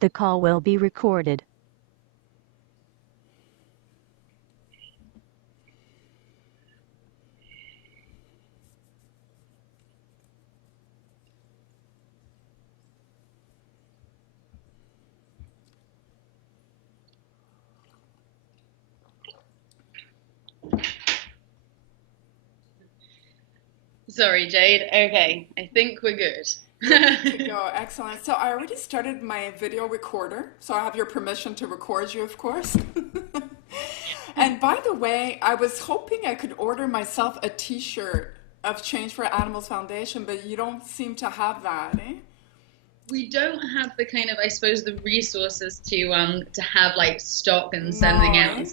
The call will be recorded. Sorry, Jade. Okay, I think we're good. You're good to go. Excellent. So I already started my video recorder, so I have your permission to record you, of course. And by the way, I was hoping I could order myself a t-shirt of Change for Animals Foundation, but you don't seem to have that, eh? We don't have the kind of, I suppose, the resources to have like stock and sending No, eh? out.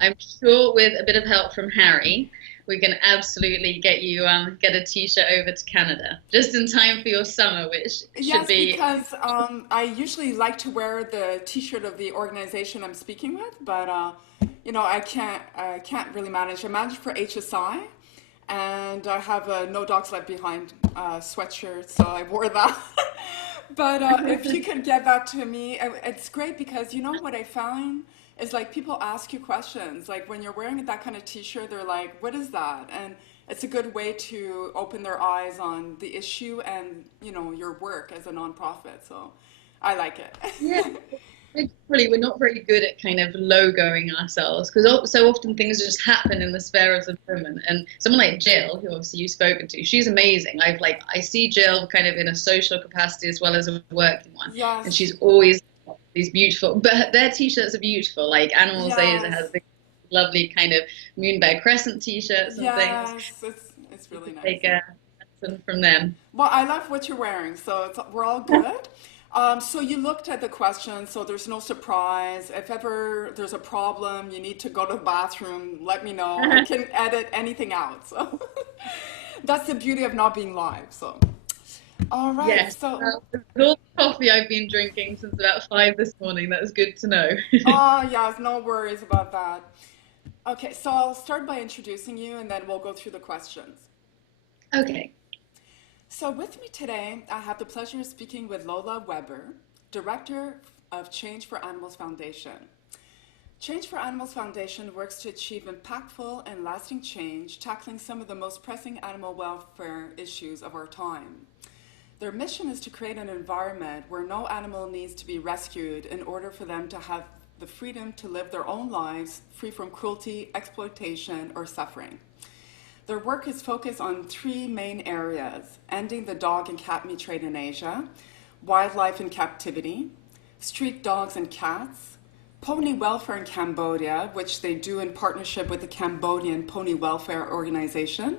I'm sure with a bit of help from Harry, we can absolutely get you get a t-shirt over to Canada just in time for your summer, which should Yes, be. because I usually like to wear the t-shirt of the organization I'm speaking with, but I can't really manage. I manage for HSI, and I have a No Dogs Left Behind sweatshirt, so I wore that. But if you could get that to me, it's great because you know what I found is like people ask you questions. Like when you're wearing that kind of t-shirt, they're like, "What is that?" And it's a good way to open their eyes on the issue and your work as a nonprofit. So I like it. Yeah, really, we're not very good at kind of logoing ourselves because so often things just happen in the sphere of the moment. And someone like Jill, who obviously you've spoken to, she's amazing. I see Jill kind of in a social capacity as well as a working one, and Yes, she's always got these beautiful. But their t-shirts are beautiful. Like Animals Days, it has yes, the lovely kind of Moonbear Crescent t-shirts and things. yes. It's You really could nice. take a lesson from them. Well, I love what you're wearing, so we're all good. So you looked at the question, so there's no surprise. If ever there's a problem, you need to go to the bathroom, let me know. I can edit anything out. So that's the beauty of not being live. So, all right. Yes, So, with all the coffee I've been drinking since about 5 this morning, that's good to know. yes, no worries about that. Okay, so I'll start by introducing you and then we'll go through the questions. Okay. So, with me today, I have the pleasure of speaking with Lola Weber, Director of Change for Animals Foundation. Change for Animals Foundation works to achieve impactful and lasting change, tackling some of the most pressing animal welfare issues of our time. Their mission is to create an environment where no animal needs to be rescued in order for them to have the freedom to live their own lives free from cruelty, exploitation, or suffering. Their work is focused on three main areas: ending the dog and cat meat trade in Asia, wildlife in captivity, street dogs and cats, pony welfare in Cambodia, which they do in partnership with the Cambodian Pony Welfare Organization,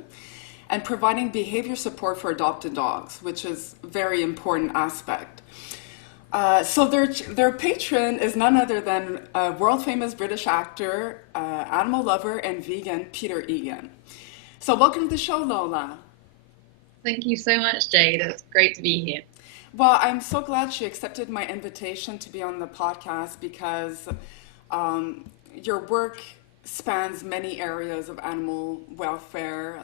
and providing behavior support for adopted dogs, which is a very important aspect. So their patron is none other than world famous British actor, animal lover, and vegan Peter Egan. So welcome to the show, Lola. Thank you so much, Jade. It's great to be here. Well, I'm so glad she accepted my invitation to be on the podcast because your work spans many areas of animal welfare,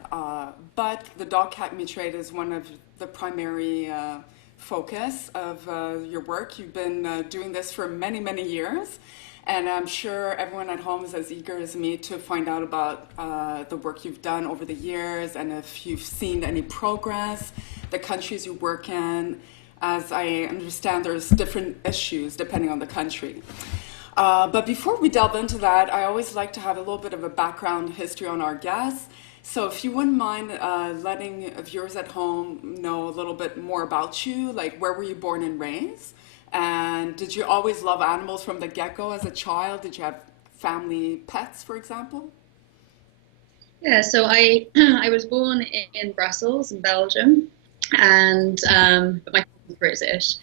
but the dog cat meat trade is one of the primary focus of your work. You've been doing this for many, many years. And I'm sure everyone at home is as eager as me to find out about the work you've done over the years and if you've seen any progress, the countries you work in. As I understand, there's different issues depending on the country. But before we delve into that, I always like to have a little bit of a background history on our guests. So if you wouldn't mind letting viewers at home know a little bit more about you, like where were you born and raised? And did you always love animals from the get-go as a child? Did you have family pets, for example? Yeah, so I I was born in Brussels, in Belgium, and but my was British.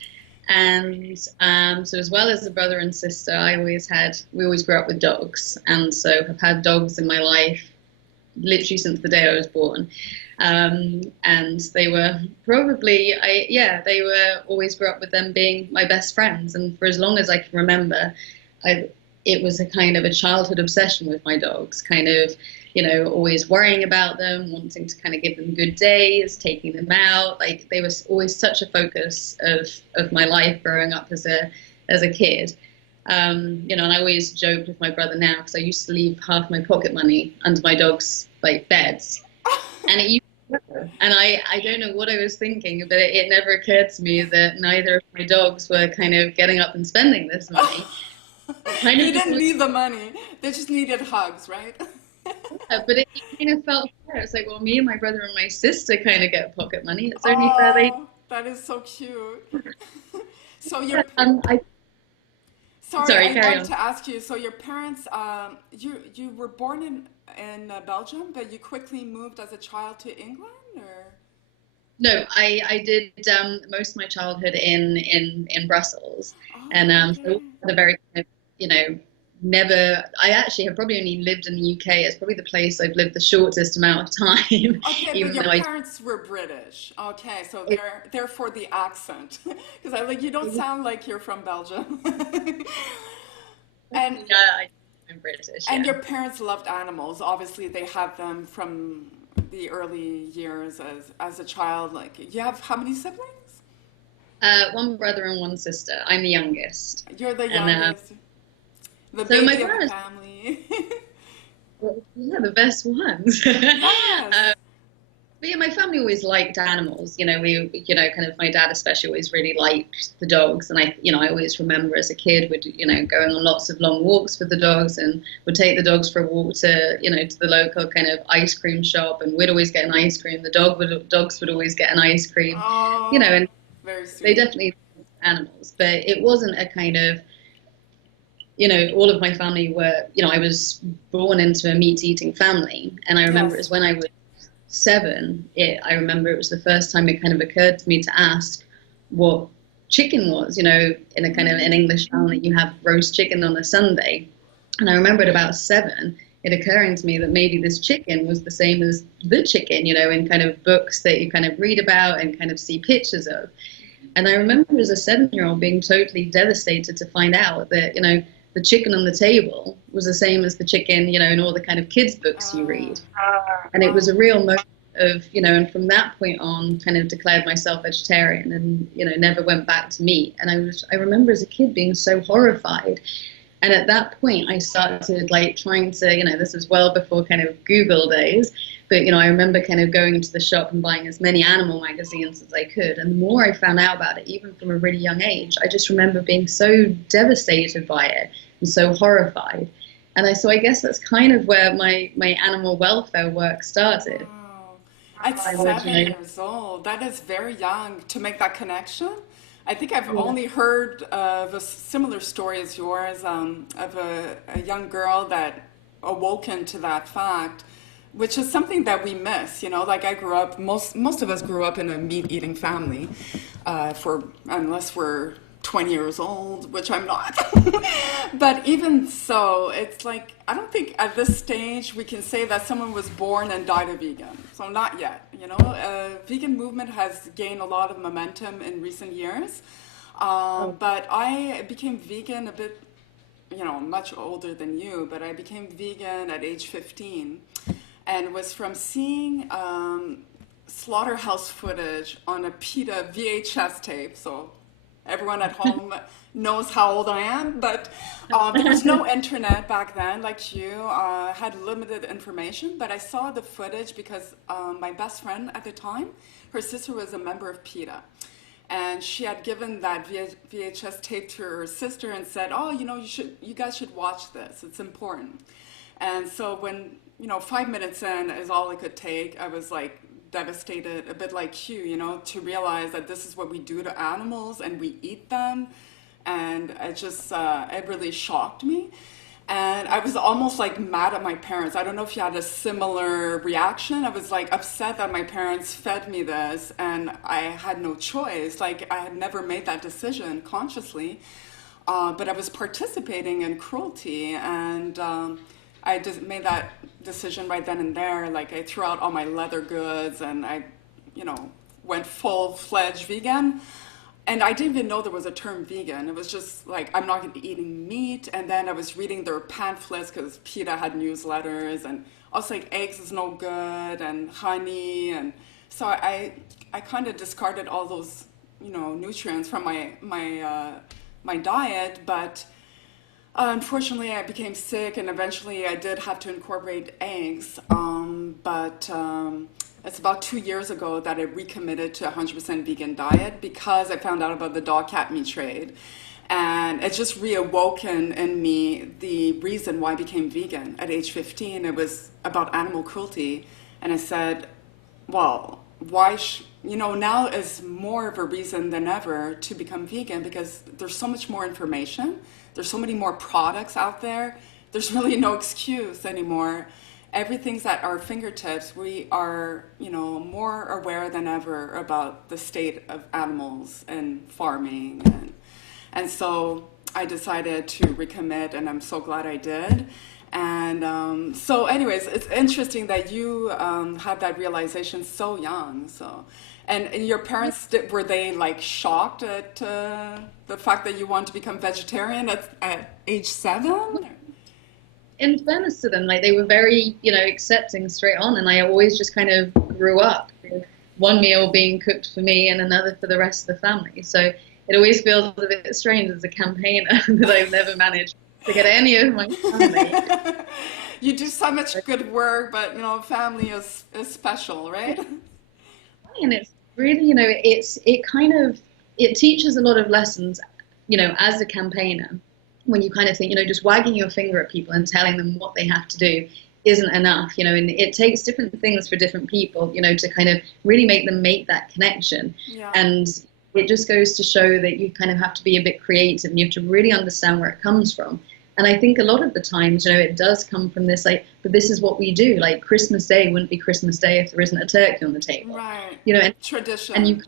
And so as well as a brother and sister, we always grew up with dogs, and so have had dogs in my life literally since the day I was born. And they were probably, they were always grew up with them being my best friends. And for as long as I can remember, I it was a kind of a childhood obsession with my dogs, kind of, always worrying about them, wanting to kind of give them good days, taking them out. Like they were always such a focus of my life growing up as a kid. And I always joke with my brother now because I used to leave half my pocket money under my dog's like beds, and it used to grow. And I don't know what I was thinking, but it never occurred to me that neither of my dogs were kind of getting up and spending this money. Kind They of just didn't need the money. They just needed hugs, right? but it kind of felt fair. It's like, well, me and my brother and my sister kind of get pocket money. It's only fair they. Oh, that is so cute. So your I sorry, sorry, I carry wanted on. to ask you. So your parents, you were born in Belgium, but you quickly moved as a child to England, or? No, I did most of my childhood in Brussels, and Oh, so okay. the very kind of, never. I actually have probably only lived in the UK. It's probably the place I've lived the shortest amount of time, Okay, but even your though I. parents were British. Okay, so they're for the accent, because I like you don't sound like you're from Belgium. And Yeah, I'm British. and Yeah. your parents loved animals. Obviously, they had them from the early years as a child. Like, you have how many siblings? One brother and one sister. I'm the youngest, You're the and youngest, the so my baby of the parents. family. Well, yeah, the best ones. Yes. But yeah, my family always liked animals. Kind of my dad especially always really liked the dogs, and I always remember as a kid would, going on lots of long walks with the dogs, and would take the dogs for a walk to the local kind of ice cream shop, and we'd always get an ice cream. Dogs would always get an ice cream, Oh, and very they sweet. definitely liked animals, but it wasn't a kind of all of my family were, I was born into a meat eating family. And I remember it was Yes. when I was 7, I remember it was the first time it kind of occurred to me to ask what chicken was, in a kind of an English family, you have roast chicken on a Sunday. And I remember at about 7, it occurring to me that maybe this chicken was the same as the chicken, in kind of books that you kind of read about and kind of see pictures of. And I remember as a 7-year-old being totally devastated to find out that, the chicken on the table was the same as the chicken, in all the kind of kids' books you Uh, read. And it was oh, a real moment of, and from that point on, kind of declared myself vegetarian and, never went back to meat. And I remember as a kid being so horrified. And at that point, I started like trying to, this was well before kind of Google days, but I remember kind of going into the shop and buying as many animal magazines as I could. And the more I found out about it, even from a really young age, I just remember being so devastated by it and so horrified. So I guess that's kind of where my animal welfare work started. wow. At I 7 years old, that is very young to make that connection. I think I've yeah. only heard of a similar story as yours, of a young girl that awoken to that fact, which is something that we miss. Like I grew up, most of us grew up in a meat-eating family, for unless we're 20 years old, which I'm not. But even so, it's like, I don't think at this stage we can say that someone was born and died a vegan. So not yet, vegan movement has gained a lot of momentum in recent years. Oh, But I became vegan a bit, much older than you, but I became vegan at age 15, and was from seeing slaughterhouse footage on a PETA VHS tape. So everyone at home knows how old I am, but there was no internet back then like you. Had limited information, but I saw the footage because my best friend at the time, her sister was a member of PETA. And she had given that VHS tape to her sister and said, "Oh, you guys should watch this. It's important." And so when 5 minutes in is all I could take, I was like devastated, a bit like you, to realize that this is what we do to animals and we eat them, and it really shocked me. And I was almost like mad at my parents. I don't know if you had a similar reaction. I was like upset that my parents fed me this and I had no choice. Like I had never made that decision consciously, but I was participating in cruelty, and I just made that decision right then and there. Like I threw out all my leather goods and I, went full-fledged vegan. And I didn't even know there was a term vegan. It was just like, I'm not going to be eating meat. And then I was reading their pamphlets because PETA had newsletters. And I was like, eggs is no good and honey. And so I kind of discarded all those, nutrients from my diet. But unfortunately, I became sick, and eventually I did have to incorporate eggs. But it's about 2 years ago that I recommitted to a 100% vegan diet because I found out about the dog cat meat trade. And it just reawoken in me the reason why I became vegan at age 15. It was about animal cruelty. And I said, well, now is more of a reason than ever to become vegan because there's so much more information. There's so many more products out there. There's really no excuse anymore. Everything's at our fingertips. We are, more aware than ever about the state of animals and farming. And so I decided to recommit, and I'm so glad I did. And so anyways, it's interesting that you had that realization so young. And your parents, were they like shocked at the fact that you want to become vegetarian at age 7? In fairness to them, like they were very, accepting straight on, and I always just kind of grew up with one meal being cooked for me and another for the rest of the family. So it always feels a bit strange as a campaigner that I've never managed to get any of my family. You do so much good work, but family is special, right? And it's really, it teaches a lot of lessons, as a campaigner. When you kind of think, just wagging your finger at people and telling them what they have to do isn't enough, and it takes different things for different people, to kind of really make them make that connection. Yeah. And it just goes to show that you kind of have to be a bit creative and you have to really understand where it comes from. And I think a lot of the times, it does come from this, like, but this is what we do. Like Christmas Day wouldn't be Christmas Day if there isn't a turkey on the table. Right. And tradition. And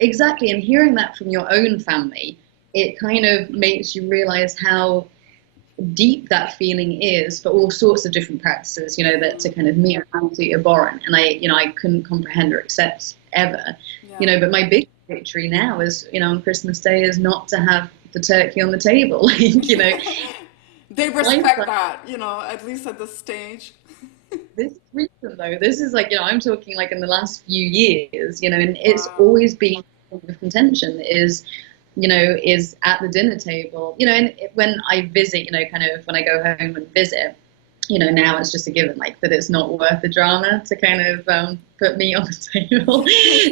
exactly. And hearing that from your own family, it kind of makes you realize how deep that feeling is for all sorts of different practices, that to kind of me are absolutely abhorrent. And I couldn't comprehend or accept ever, Yeah. But my big victory now is, on Christmas Day is not to have the turkey on the table. They respect that, at least at this stage. This recent though, this is like, I'm talking like in the last few years, and it's always been of contention is at the dinner table, and when I visit, kind of when I go home and visit, now it's just a given, like that it's not worth the drama to kind of put me on the table.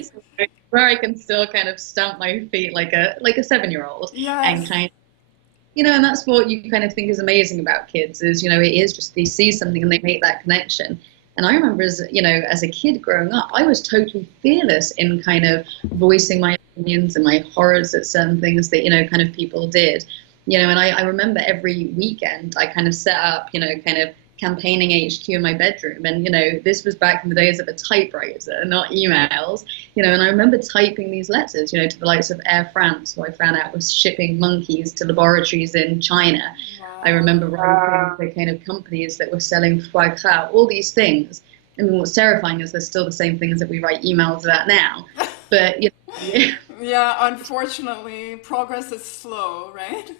So, where I can still kind of stamp my feet like a 7-year-old. Yes. And kind of, and that's what you kind of think is amazing about kids is, it is just they see something and they make that connection. And I remember as a kid growing up, I was totally fearless in kind of voicing my opinions and my horrors at certain things that, kind of people did, and I remember every weekend I kind of set up, kind of campaigning HQ in my bedroom. And, this was back in the days of a typewriter, not emails, and I remember typing these letters, to the likes of Air France, who I found out was shipping monkeys to laboratories in China. Wow. I remember writing to kind of companies that were selling foie gras, all these things. And what's terrifying is they're still the same things that we write emails about now. But, Yeah, unfortunately, progress is slow, right?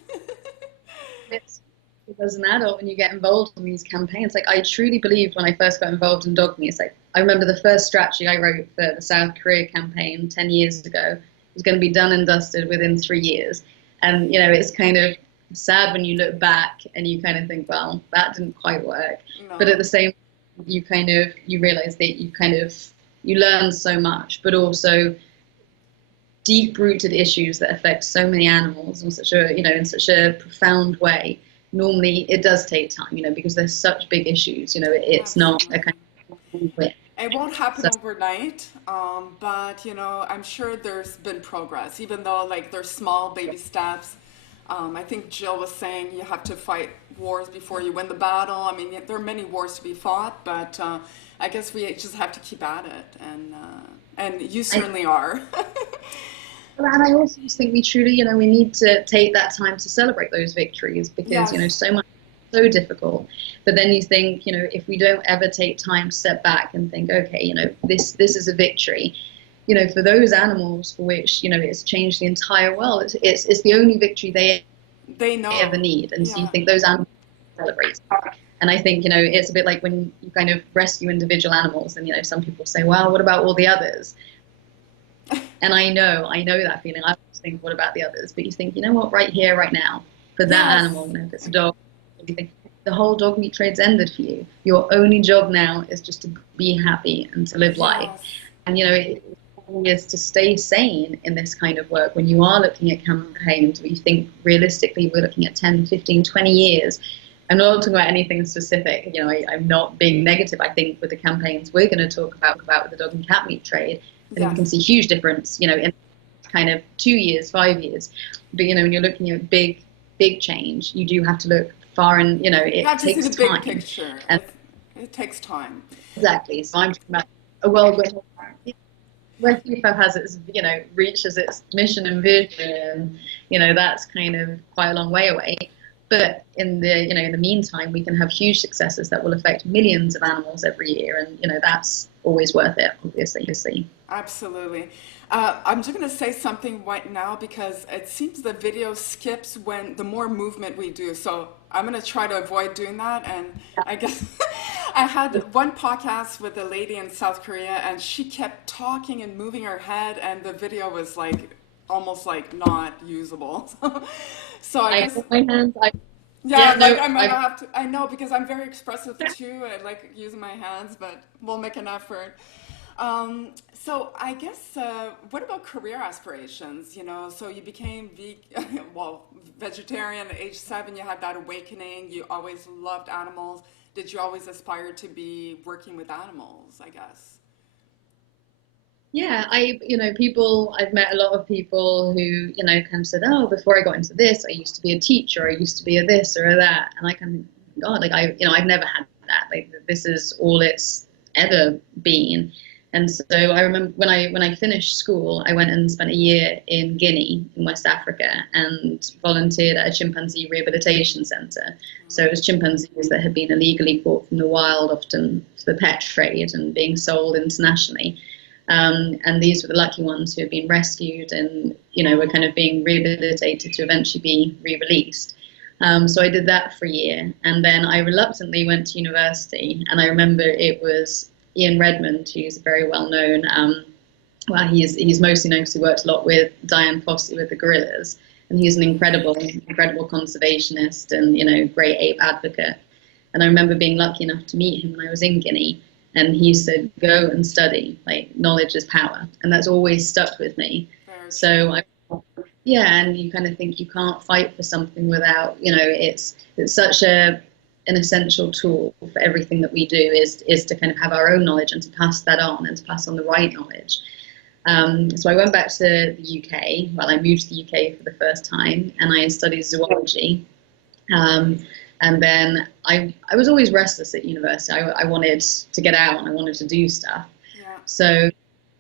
As an adult, when you get involved in these campaigns, like I truly believed when I first got involved in dog meat, like I remember the first strategy I wrote for the South Korea campaign 10 years ago was going to be done and dusted within 3 years. And, it's kind of sad when you look back and you kind of think, well, that didn't quite work. No. But at the same time, you realize that you learn so much, but also deep-rooted issues that affect so many animals in such a profound way. Normally it does take time, because there's such big issues, it's not a kind of win. It won't happen overnight, but I'm sure there's been progress, even though like there's small baby steps. I think Jill was saying you have to fight wars before you win the battle. I mean, there are many wars to be fought, but I guess we just have to keep at it, and you certainly are. And I also just think we truly, we need to take that time to celebrate those victories because, Yes. So much so difficult. But then you think, if we don't ever take time to step back and think, okay, this is a victory, for those animals for which, it's changed the entire world, it's the only victory they They ever know. need. And so you Yeah. think those animals celebrate. And I think, it's a bit like when you kind of rescue individual animals and, some people say, well, what about all the others? And I know that feeling. I always think, what about the others? But you think, you know what, right here, right now, for that Yes. animal, if it's a dog, you think the whole dog meat trade's ended for you. Your only job now is just to be happy and to live life. Yes. And, it is to stay sane in this kind of work when you are looking at campaigns where you think realistically we're looking at 10, 15, 20 years. I'm not talking about anything specific. I'm not being negative. I think with the campaigns we're going to talk about with the dog and cat meat trade, I think we can Yes. see huge difference, in kind of 2 years, 5 years. But, when you're looking at big change, you do have to look far and, You it have to see takes the big time. picture. And It takes time. exactly. So I'm talking about a world where CFAF has its, reaches its mission and vision, that's kind of quite a long way away. But in the meantime, we can have huge successes that will affect millions of animals every year, and that's always worth it, obviously. Absolutely. I'm just going to say something right now because it seems the video skips when the more movement we do. So I'm going to try to avoid doing that. And I guess I had one podcast with a lady in South Korea and she kept talking and moving her head and the video was like almost like not usable. So I I guess put my hands. yeah, Yeah, like no, I might I have to. I know because I'm very expressive too. I like using my hands, but we'll make an effort. So I guess, what about career aspirations? So you became well, vegetarian at age 7. You had that awakening. You always loved animals. Did you always aspire to be working with animals? I guess. Yeah, I've met a lot of people who, kind of said, oh, before I got into this, I used to be a teacher, I used to be a this or a that. And I kind of, God, like I've never had that. Like this is all it's ever been. And so I remember when I finished school, I went and spent a year in Guinea in West Africa and volunteered at a chimpanzee rehabilitation center. So it was chimpanzees that had been illegally caught from the wild, often for the pet trade and being sold internationally. And these were the lucky ones who had been rescued and, were kind of being rehabilitated to eventually be re-released. So I did that for a year. And then I reluctantly went to university. And I remember it was Ian Redmond, who's very well known. Well, he's mostly known because he worked a lot with Diane Fossey with the gorillas. And he's an incredible conservationist and, great ape advocate. And I remember being lucky enough to meet him when I was in Guinea. And he said, go and study, like knowledge is power. And that's always stuck with me. Very So true. yeah, and you kind of think you can't fight for something without, it's such an essential tool for everything that we do is to kind of have our own knowledge and to pass that on and to pass on the right knowledge. So I went back to the UK. Well, I moved to the UK for the first time and I studied zoology. Um, and then I was always restless at university. I wanted to get out and I wanted to do stuff. Yeah. So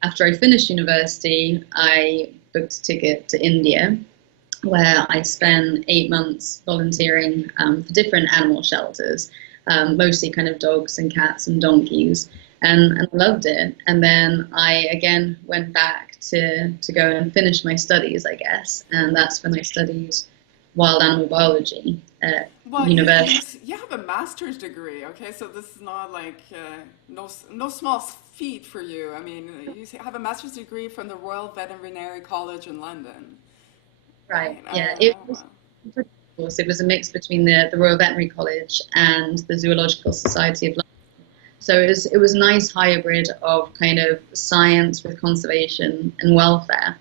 after I finished university, I booked a ticket to India, where I spent 8 months volunteering for different animal shelters, mostly kind of dogs and cats and donkeys, and I loved it. And then I again went back to go and finish my studies, I guess, and that's when I studied wild animal biology at Well, university. you have a master's degree, okay? So this is not like no small feat for you. I mean, you have a master's degree from the Royal Veterinary College in London, Right. right? Yeah. It was pretty cool. So it was a mix between the Royal Veterinary College and the Zoological Society of London. So it was a nice hybrid of kind of science with conservation and welfare,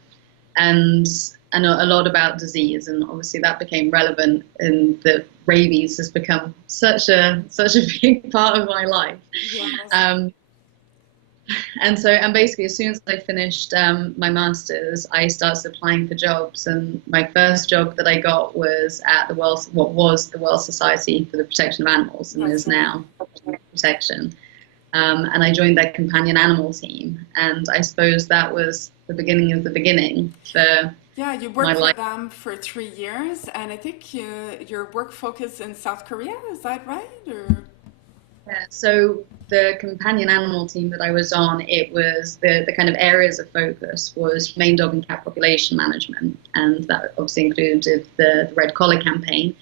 and a lot about disease. And obviously that became relevant, and that rabies has become such a big part of my life. Yes. Um, and basically, as soon as I finished my masters, I started applying for jobs. And my first job that I got was at what was the World Society for the Protection of Animals, and That's is right. now Protection. And I joined their companion animal team. And I suppose that was the beginning of the beginning for Yeah, you my worked for life. them for 3 years, and I think your work focused in South Korea. Is that right? Or Yeah, so the companion animal team that I was on, it was the kind of areas of focus was humane dog and cat population management, and that obviously included the Red Collar campaign,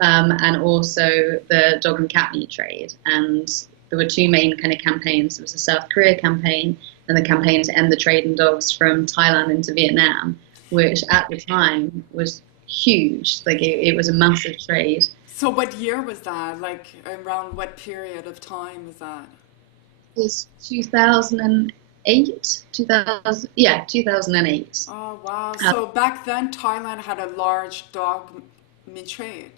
and also the dog and cat meat trade. And there were two main kind of campaigns. There was a South Korea campaign and the campaign to end the trade in dogs from Thailand into Vietnam, which at the time was huge. Like it was a massive trade. So what year was that? Like around what period of time was that? Was 2008, 2000, yeah, 2008. Oh, wow. Uh, So back then, Thailand had a large dog meat trade.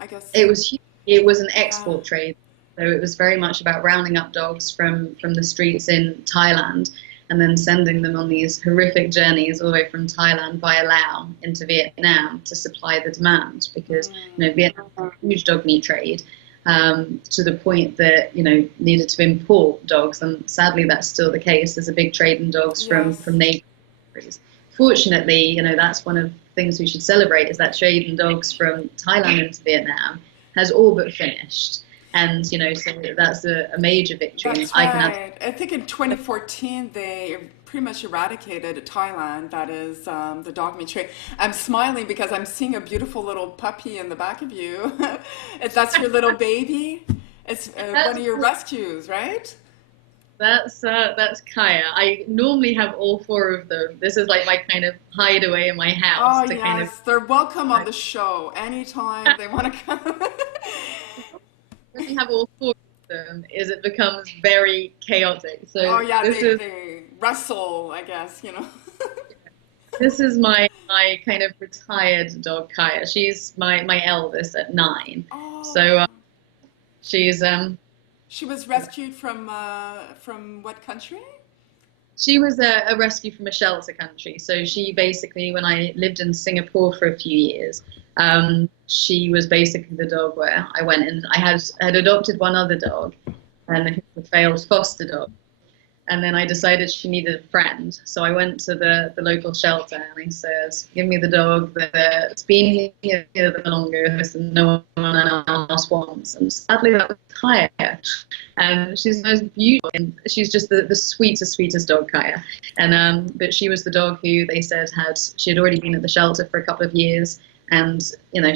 I guess, it was huge. It was an yeah. export trade, so it was very much about rounding up dogs from the streets in Thailand and then sending them on these horrific journeys all the way from Thailand via Laos into Vietnam to supply the demand because Vietnam has a huge dog meat trade. To the point that needed to import dogs, and sadly that's still the case. There's a big trade in dogs from Yes. neighboring countries. Fortunately, that's one of the things we should celebrate is that trade in dogs from Thailand into Vietnam has all but finished, and so that's a major victory. And That's I can add, right. I think in 2014 they pretty much eradicated Thailand. That is the dog meat trade. I'm smiling because I'm seeing a beautiful little puppy in the back of you. If that's your little baby, it's one that's of your rescues, right? that's Kaya. I normally have all four of them. This is like my kind of hideaway in my house Oh to kind of. yes, they're welcome on the show anytime they want to come. When you have all four of them, is it becomes very chaotic. Oh So yeah, this they is they wrestle, I guess. this is my kind of retired dog Kaya. She's my eldest at 9. So Oh, she's she was rescued from what country? she was a rescue from a shelter country. So she basically, when I lived in Singapore for a few years, she was basically the dog where I went and I had adopted one other dog, and it was a failed foster dog. And then I decided she needed a friend. So I went to the local shelter and I said, give me the dog that's been here the longest and no one else wants. And sadly, that was Kaya. And she's the most beautiful. And she's just the sweetest dog, Kaya. And but she was the dog who they said she had already been at the shelter for a couple of years. And,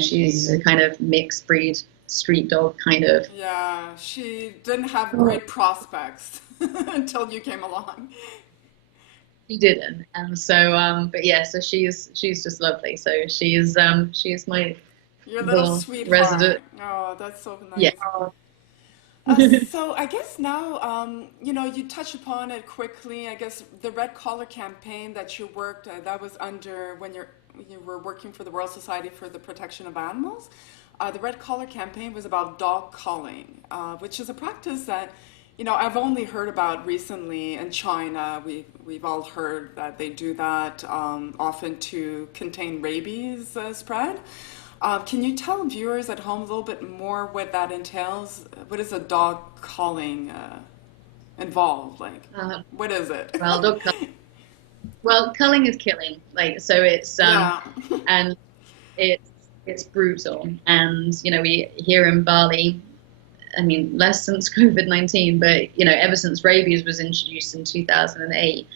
she's a kind of mixed breed street dog kind of. Yeah, she didn't have great prospects until you came along. She didn't, and so but yeah, so she's just lovely. So she's my Your little little resident. sweetheart. Oh, that's so Yeah. nice. So I guess now, you touch upon it quickly. I guess the Red Collar campaign that you worked, that was under when you were working for the Royal Society for the Protection of Animals. The Red Collar campaign was about dog calling, which is a practice that, I've only heard about recently in China. We've all heard that they do that often to contain rabies spread. Can you tell viewers at home a little bit more what that entails? What is a dog calling involved? Like, uh, what is it? well, well, culling is killing. Like so, it's Yeah. and it's brutal. And we here in Bali. I mean, less since COVID-19, but ever since rabies was introduced in 2008,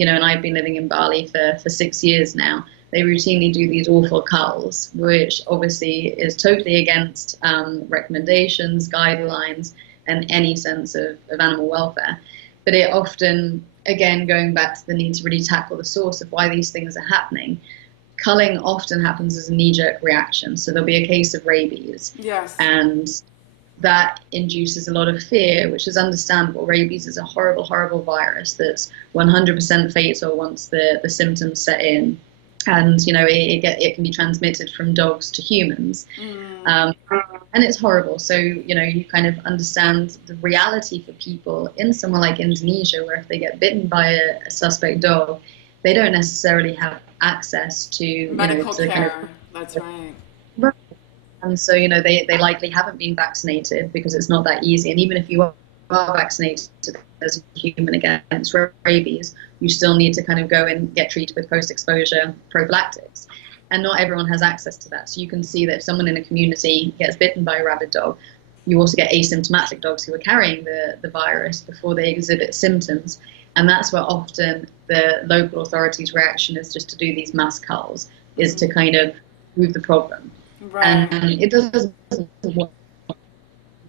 and I've been living in Bali for 6 years now. They routinely do these awful culls, which obviously is totally against recommendations, guidelines, and any sense of animal welfare. But it often, again, going back to the need to really tackle the source of why these things are happening, culling often happens as a knee-jerk reaction. So there'll be a case of rabies, Yes. and that induces a lot of fear, which is understandable. Rabies is a horrible, horrible virus that's 100% fatal once the symptoms set in. And, it can be transmitted from dogs to humans. And it's horrible. So, you kind of understand the reality for people in somewhere like Indonesia, where if they get bitten by a suspect dog, they don't necessarily have access to, Medical to kind care. That's right. of. And so, they likely haven't been vaccinated because it's not that easy. And even if you are vaccinated as a human against rabies, you still need to kind of go and get treated with post-exposure prophylactics. And not everyone has access to that. So you can see that if someone in a community gets bitten by a rabid dog, you also get asymptomatic dogs who are carrying the virus before they exhibit symptoms. And that's where often the local authorities' reaction is just to do these mass culls, is to kind of prove the problem. Right. And it doesn't work. You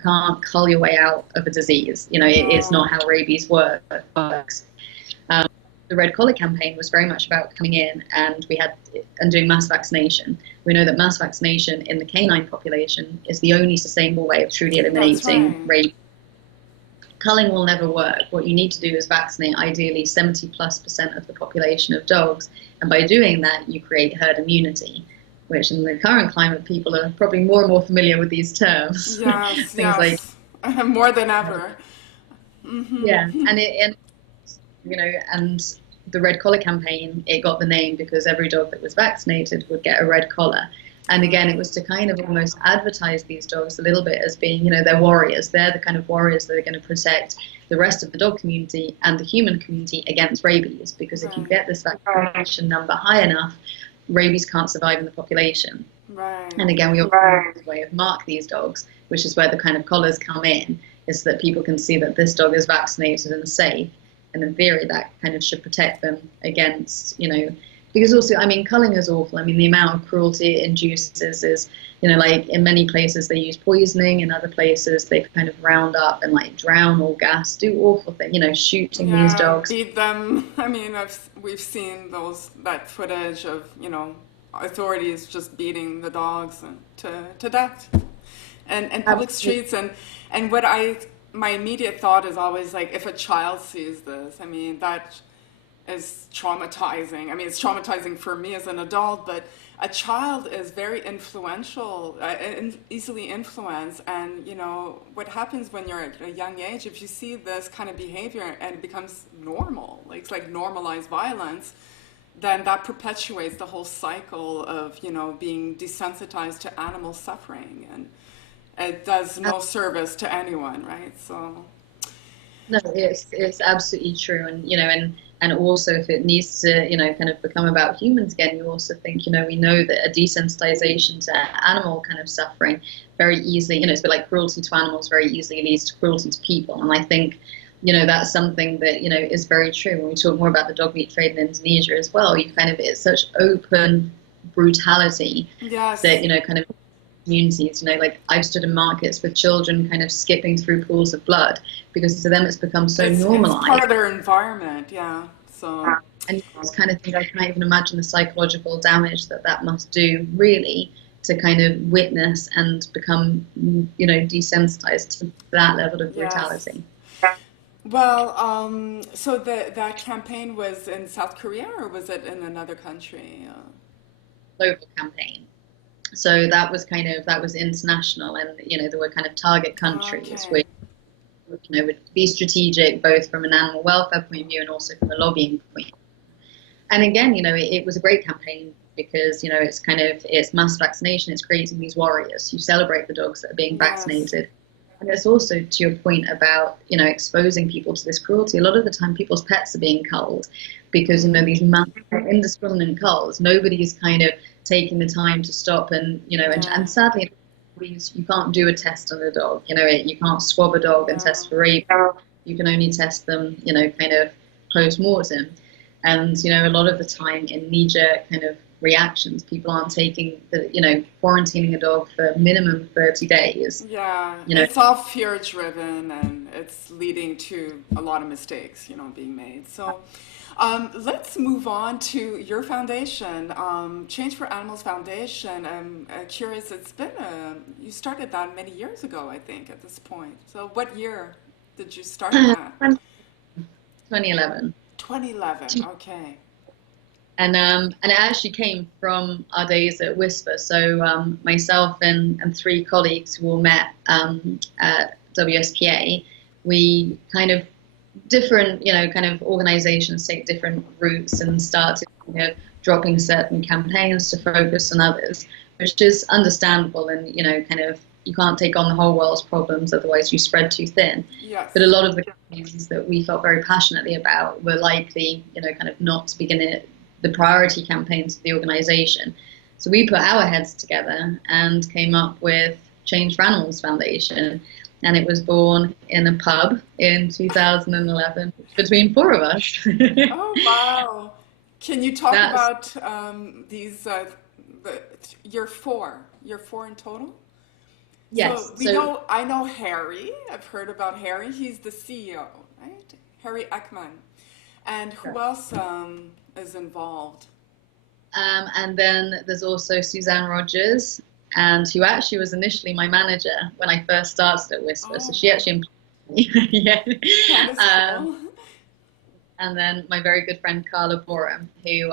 can't cull your way out of a disease. It's No. not how rabies works. The Red Collar campaign was very much about coming in and doing mass vaccination. We know that mass vaccination in the canine population is the only sustainable way of truly That's eliminating right. rabies. Culling will never work. What you need to do is vaccinate ideally 70+% of the population of dogs. And by doing that, you create herd immunity, which in the current climate, people are probably more and more familiar with these terms. Yes, Things like, yes. More than ever. yeah, and the Red Collar campaign, it got the name because every dog that was vaccinated would get a red collar. And again, it was to kind of almost advertise these dogs a little bit as being, they're warriors. They're the kind of warriors that are going to protect the rest of the dog community and the human community against rabies. Because if you Right. get this vaccination number high enough, rabies can't survive in the population. Right. And again, we also have a way of mark these dogs, which is where the kind of collars come in, is that people can see that this dog is vaccinated and safe. And in theory, that kind of should protect them against, because also, culling is awful. The amount of cruelty it induces is, like in many places they use poisoning, in other places they kind of round up and like drown or gas, do awful things, shooting these Yeah, dogs. beat them. We've seen that footage of, authorities just beating the dogs to death and public streets. And my immediate thought is always like, if a child sees this, that is traumatizing. It's traumatizing for me as an adult, but a child is very influential, easily influenced. And what happens when you're at a young age, if you see this kind of behavior and it becomes normal, like it's like normalized violence, then that perpetuates the whole cycle of being desensitized to animal suffering, and it does no service to anyone, right? So No, it's absolutely true, and also if it needs to kind of become about humans again, you also think we know that a desensitization to animal kind of suffering very easily, it's a bit like cruelty to animals very easily leads to cruelty to people, and I think that's something that is very true. When we talk more about the dog meat trade in Indonesia as well, it's such open brutality yes. that kind of communities, like I've stood in markets with children kind of skipping through pools of blood because to them it's become so normalized. It's part of their environment, yeah. So, and you just kind of think, I can't even imagine the psychological damage that must do, really, to kind of witness and become, desensitized to that level of brutality. Yes. Well, so that campaign was in South Korea, or was it in another country? Local campaign. So that was international, and there were kind of target countries which would be strategic both from an animal welfare point of view and also from a lobbying point. And again, it was a great campaign because it's mass vaccination, it's creating these warriors. You celebrate the dogs that are being vaccinated. And it's also to your point about exposing people to this cruelty. A lot of the time, people's pets are being culled because these indiscriminate culls. Nobody's kind of taking the time to stop and and sadly, you can't do a test on a dog. You can't swab a dog and test for rabies. You can only test them, kind of post mortem. And a lot of the time in knee-jerk kind of reactions, people aren't taking quarantining a dog for minimum 30 days. Yeah, it's all fear-driven, and it's leading to a lot of mistakes, being made. So let's move on to your foundation, Change for Animals Foundation. I'm curious, you started that many years ago, I think, at this point. So what year did you start that? 2011. 2011, okay. And it actually came from our days at Whisper. So myself and three colleagues who all met at WSPA, we kind of different, kind of organizations take different routes and started dropping certain campaigns to focus on others, which is understandable. And, kind of you can't take on the whole world's problems, otherwise you spread too thin. Yes. But a lot of the campaigns that we felt very passionately about were likely, kind of not to begin it, the priority campaigns of the organization. So we put our heads together and came up with Change for Animals Foundation. And it was born in a pub in 2011 between four of us. Oh, wow. Can you talk That's about these, the, you're four. You're four in total? yes. So we So know, I know Harry. I've heard about Harry. He's the CEO, right? Harry Ekman. And who else is involved? and then there's also Suzanne Rogers, and who actually was initially my manager when I first started at Whisper. So Oh, she wow. actually employed me. Yeah. That is Um, cool. and then my very good friend Carla Borum, who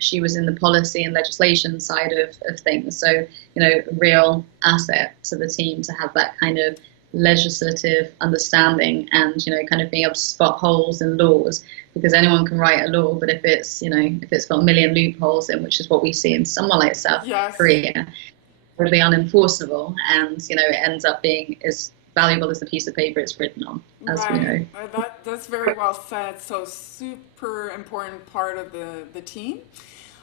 she was in the policy and legislation side of things. So, a real asset to the team to have that kind of legislative understanding and, kind of being able to spot holes in laws, because anyone can write a law, but if it's got a million loopholes in, which is what we see in somewhere like South Yes, Korea, really unenforceable, and it ends up being as valuable as the piece of paper it's written on, as we right. know. That's very well said. So super important part of the team.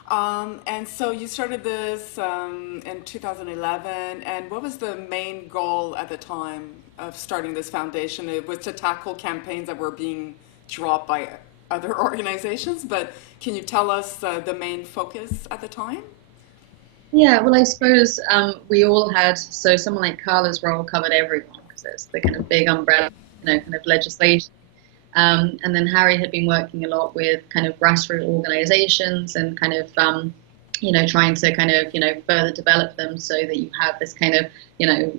And so you started this in 2011. And what was the main goal at the time of starting this foundation? It was to tackle campaigns that were being dropped by other organizations. But can you tell us the main focus at the time? Yeah, well, I suppose we all had, so someone like Carla's role covered everyone because it's the kind of big umbrella, kind of legislation. And then Harry had been working a lot with kind of grassroots organizations and kind of, trying to kind of, further develop them so that you have this kind of,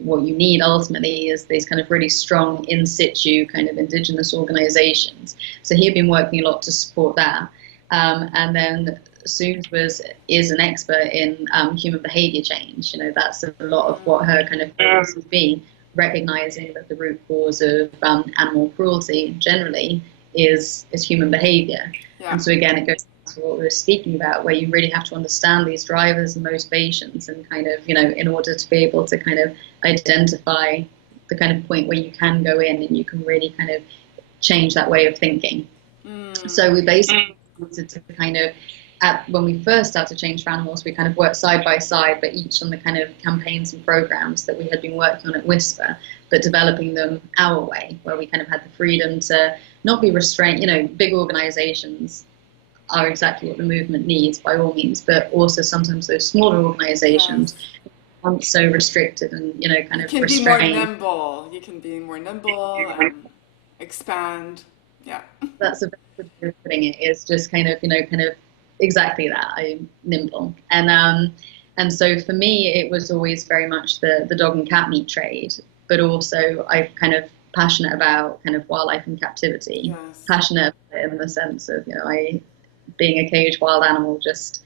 what you need ultimately is these kind of really strong in situ kind of indigenous organizations. So he had been working a lot to support that. And then Suze is an expert in human behavior change. That's a lot of what her kind of focus has been, recognizing that the root cause of animal cruelty generally is human behavior. Yeah. And so again, it goes back to what we were speaking about, where you really have to understand these drivers and motivations, and kind of, in order to be able to kind of identify the kind of point where you can go in and you can really kind of change that way of thinking. So we basically wanted to kind of, when we first started Change for Animals, we kind of worked side by side, but each on the kind of campaigns and programs that we had been working on at Whisper, but developing them our way, where we kind of had the freedom to not be restrained. Big organizations are exactly what the movement needs by all means, but also sometimes those smaller organizations Yes. aren't so restricted and, kind You of can be more restrained. nimble. You can be more nimble, expand. Yeah. That's a very good way of putting it. Is just kind of kind of exactly that. I'm nimble, and so for me it was always very much the dog and cat meat trade, but also I'm kind of passionate about kind of wildlife and captivity. Yes. Passionate in the sense of I being a caged wild animal, just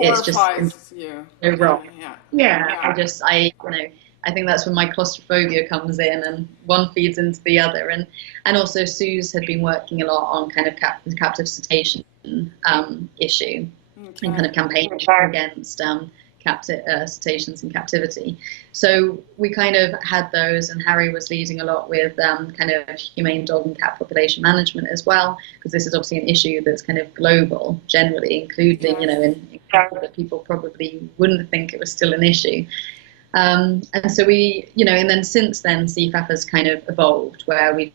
it's just Horrifies you. so Yeah, wrong. yeah, Yeah, yeah. I think that's when my claustrophobia comes in, and one feeds into the other. And also Suze had been working a lot on kind of the captive cetacean issue, and kind Okay. of campaigning against captive cetaceans in captivity. So we kind of had those, and Harry was leading a lot with kind of humane dog and cat population management as well, because this is obviously an issue that's kind of global generally, including Yes. in Canada, that people probably wouldn't think it was still an issue. And so and then since then, CFAF has kind of evolved, where we've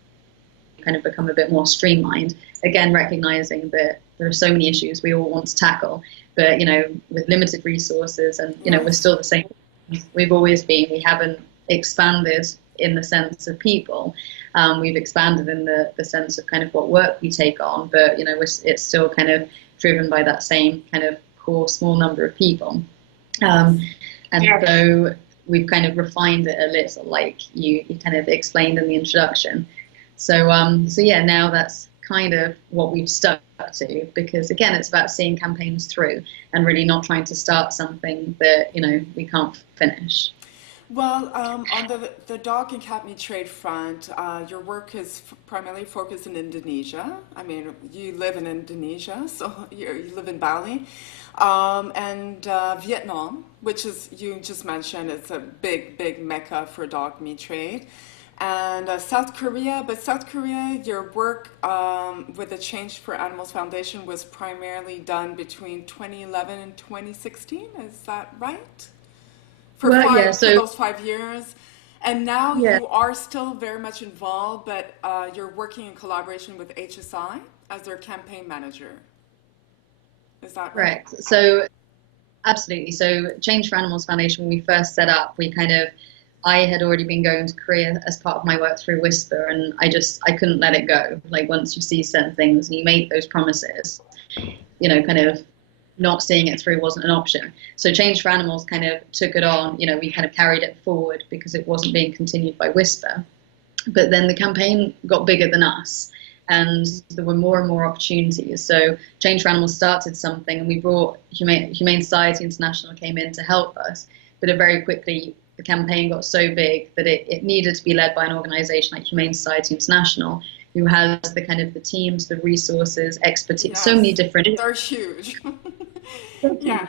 kind of become a bit more streamlined, again, recognizing that there are so many issues we all want to tackle, but, with limited resources, and, we're Yes. still the same we've always been. We haven't expanded in the sense of people. We've expanded in the sense of kind of what work we take on, but, it's still kind of driven by that same kind of core small number of people. Yes. And so we've kind of refined it a little, like you kind of explained in the introduction. So yeah, now that's kind of what we've stuck to, because again, it's about seeing campaigns through and really not trying to start something that we can't finish. Well, on the dog and cat meat trade front, your work is primarily focused in Indonesia. I mean, you live in Indonesia, so you live in Bali, and Vietnam, which is you just mentioned, it's a big mecca for dog meat trade, and South Korea. But South Korea, your work with the Change for Animals Foundation was primarily done between 2011 and 2016. Is that right? Well, yeah, for so those 5 years. And now yeah, you are still very much involved, but you're working in collaboration with HSI as their campaign manager. Is that right? correct. So absolutely. So Change for Animals Foundation, when we first set up, I had already been going to Korea as part of my work through Whisper, and I couldn't let it go. Like once you see certain things and you make those promises, kind of not seeing it through wasn't an option. So Change for Animals kind of took it on. We kind of carried it forward because it wasn't being continued by Whisper. But then the campaign got bigger than us, and there were more and more opportunities. So Change for Animals started something, and we brought Humane Society International came in to help us. But it very quickly, the campaign got so big that it needed to be led by an organization like Humane Society International, who has the kind of the teams, the resources, expertise, so many Yes, different. they're huge. Yeah.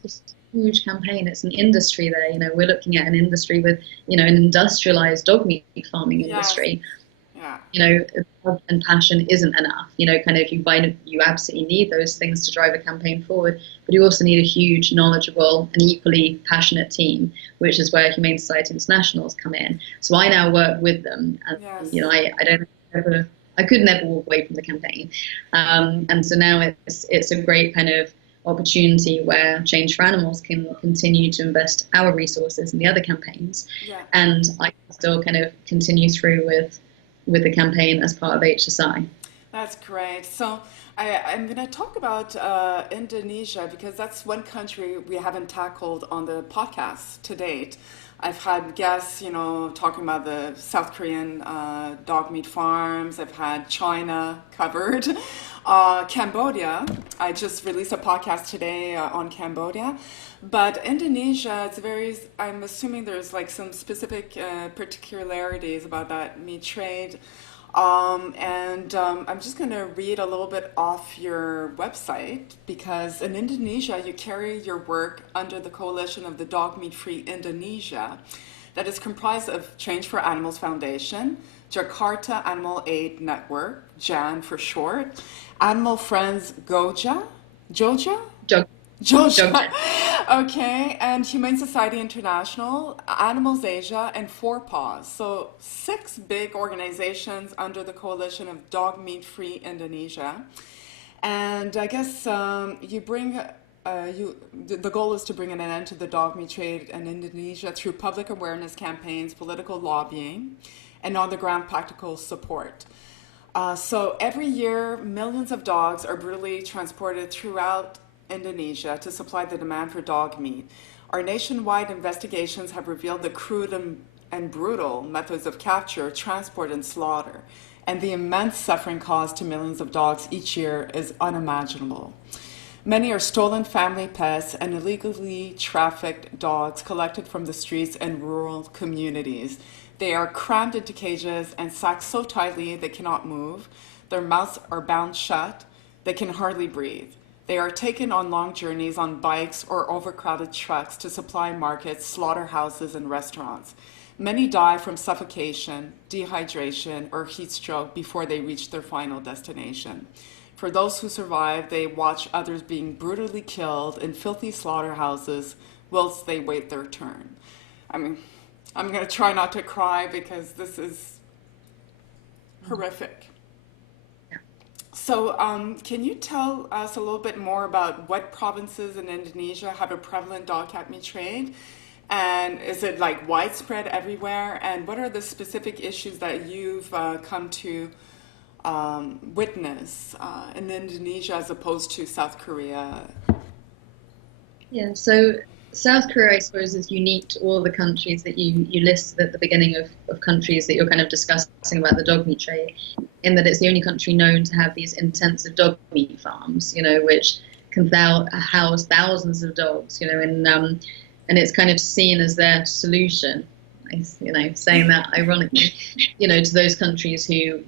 Just a huge campaign. It's an industry there. We're looking at an industry with, an industrialized dog meat farming Yes. industry. Yeah. Love and passion isn't enough. Kind of you absolutely need those things to drive a campaign forward, but you also need a huge, knowledgeable, and equally passionate team, which is where Humane Society Internationals come in. So I now work with them, and Yes. I don't ever, I could never walk away from the campaign, and so now it's a great kind of opportunity where Change for Animals can continue to invest our resources in the other campaigns, Yeah. and I can still kind of continue through with the campaign as part of HSI. That's great. So I'm going to talk about Indonesia because that's one country we haven't tackled on the podcast to date. I've had guests, talking about the South Korean dog meat farms. I've had China covered. Cambodia, I just released a podcast today on Cambodia. But Indonesia, I'm assuming there's like some specific particularities about that meat trade. I'm just going to read a little bit off your website because in Indonesia, you carry your work under the coalition of the Dog Meat Free Indonesia that is comprised of Change for Animals Foundation, Jakarta Animal Aid Network, JAN for short, Animal Friends Joja? Jog, Joja. jog. Okay, and Humane Society International, Animals Asia, and Four Paws. So 6 big organizations under the coalition of Dog Meat Free Indonesia. And I guess the goal is to bring an end to the dog meat trade in Indonesia through public awareness campaigns, political lobbying, and on-the-ground practical support. So every year, millions of dogs are brutally transported throughout Indonesia to supply the demand for dog meat. Our nationwide investigations have revealed the crude and brutal methods of capture, transport, and slaughter, and the immense suffering caused to millions of dogs each year is unimaginable. Many are stolen family pets and illegally trafficked dogs collected from the streets and rural communities. They are crammed into cages and sacked so tightly they cannot move. Their mouths are bound shut. They can hardly breathe. They are taken on long journeys on bikes or overcrowded trucks to supply markets, slaughterhouses, and restaurants. Many die from suffocation, dehydration, or heat stroke before they reach their final destination. For those who survive, they watch others being brutally killed in filthy slaughterhouses whilst they wait their turn. I mean, I'm going to try not to cry because this is horrific. So, can you tell us a little bit more about what provinces in Indonesia have a prevalent dog-cat meat trade? And is it like widespread everywhere? And what are the specific issues that you've come to witness in Indonesia as opposed to South Korea? Yeah, so South Korea, I suppose, is unique to all the countries that you listed at the beginning of countries that you're kind of discussing about the dog meat trade, in that it's the only country known to have these intensive dog meat farms, which can house thousands of dogs, and it's kind of seen as their solution, saying that ironically, to those countries who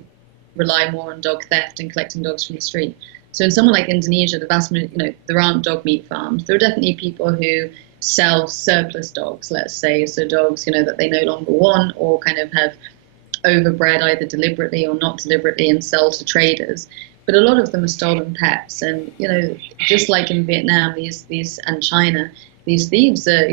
rely more on dog theft and collecting dogs from the street. So in somewhere like Indonesia, the vast majority, there aren't dog meat farms. There are definitely people who sell surplus dogs, let's say, so dogs, that they no longer want or kind of have overbred either deliberately or not deliberately and sell to traders. But a lot of them are stolen pets, and just like in Vietnam, these and China, these thieves are,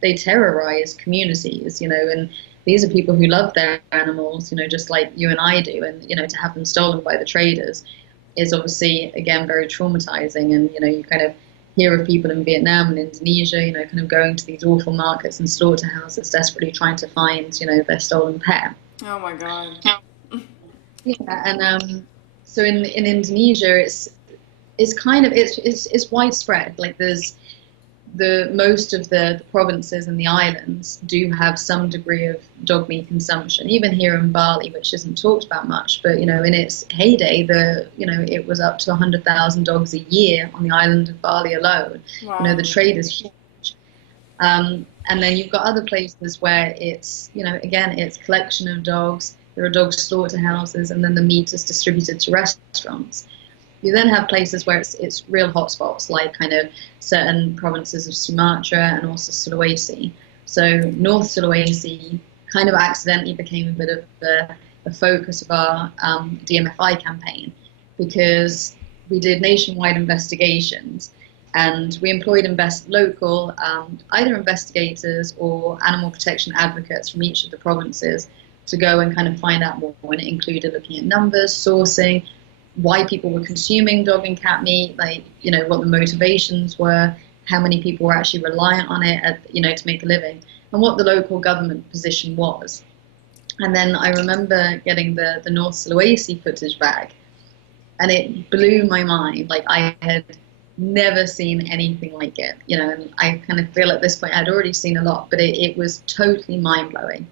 they terrorize communities, and these are people who love their animals, just like you and I do. And, to have them stolen by the traders is obviously, again, very traumatizing. And, you kind of hear of people in Vietnam and Indonesia, kind of going to these awful markets and slaughterhouses, desperately trying to find, their stolen pet. Oh my God. Yeah, and so in Indonesia, it's widespread. Like there's the most of the provinces and the islands do have some degree of dog meat consumption. Even here in Bali, which isn't talked about much, but in its heyday, it was up to 100,000 dogs a year on the island of Bali alone. Wow. The trade is huge. And then you've got other places where it's, again, it's collection of dogs. There are dog slaughterhouses, and then the meat is distributed to restaurants. You then have places where it's real hotspots, like kind of certain provinces of Sumatra and also Sulawesi. So North Sulawesi kind of accidentally became a bit of the focus of our DMFI campaign, because we did nationwide investigations, and we employed local either investigators or animal protection advocates from each of the provinces to go and kind of find out more. And it included looking at numbers, sourcing, why people were consuming dog and cat meat, like, what the motivations were, how many people were actually reliant on it, to make a living, and what the local government position was. And then I remember getting the North Sulawesi footage back, and it blew my mind. Like, I had never seen anything like it, and I kind of feel at this point I'd already seen a lot, but it was totally mind-blowing.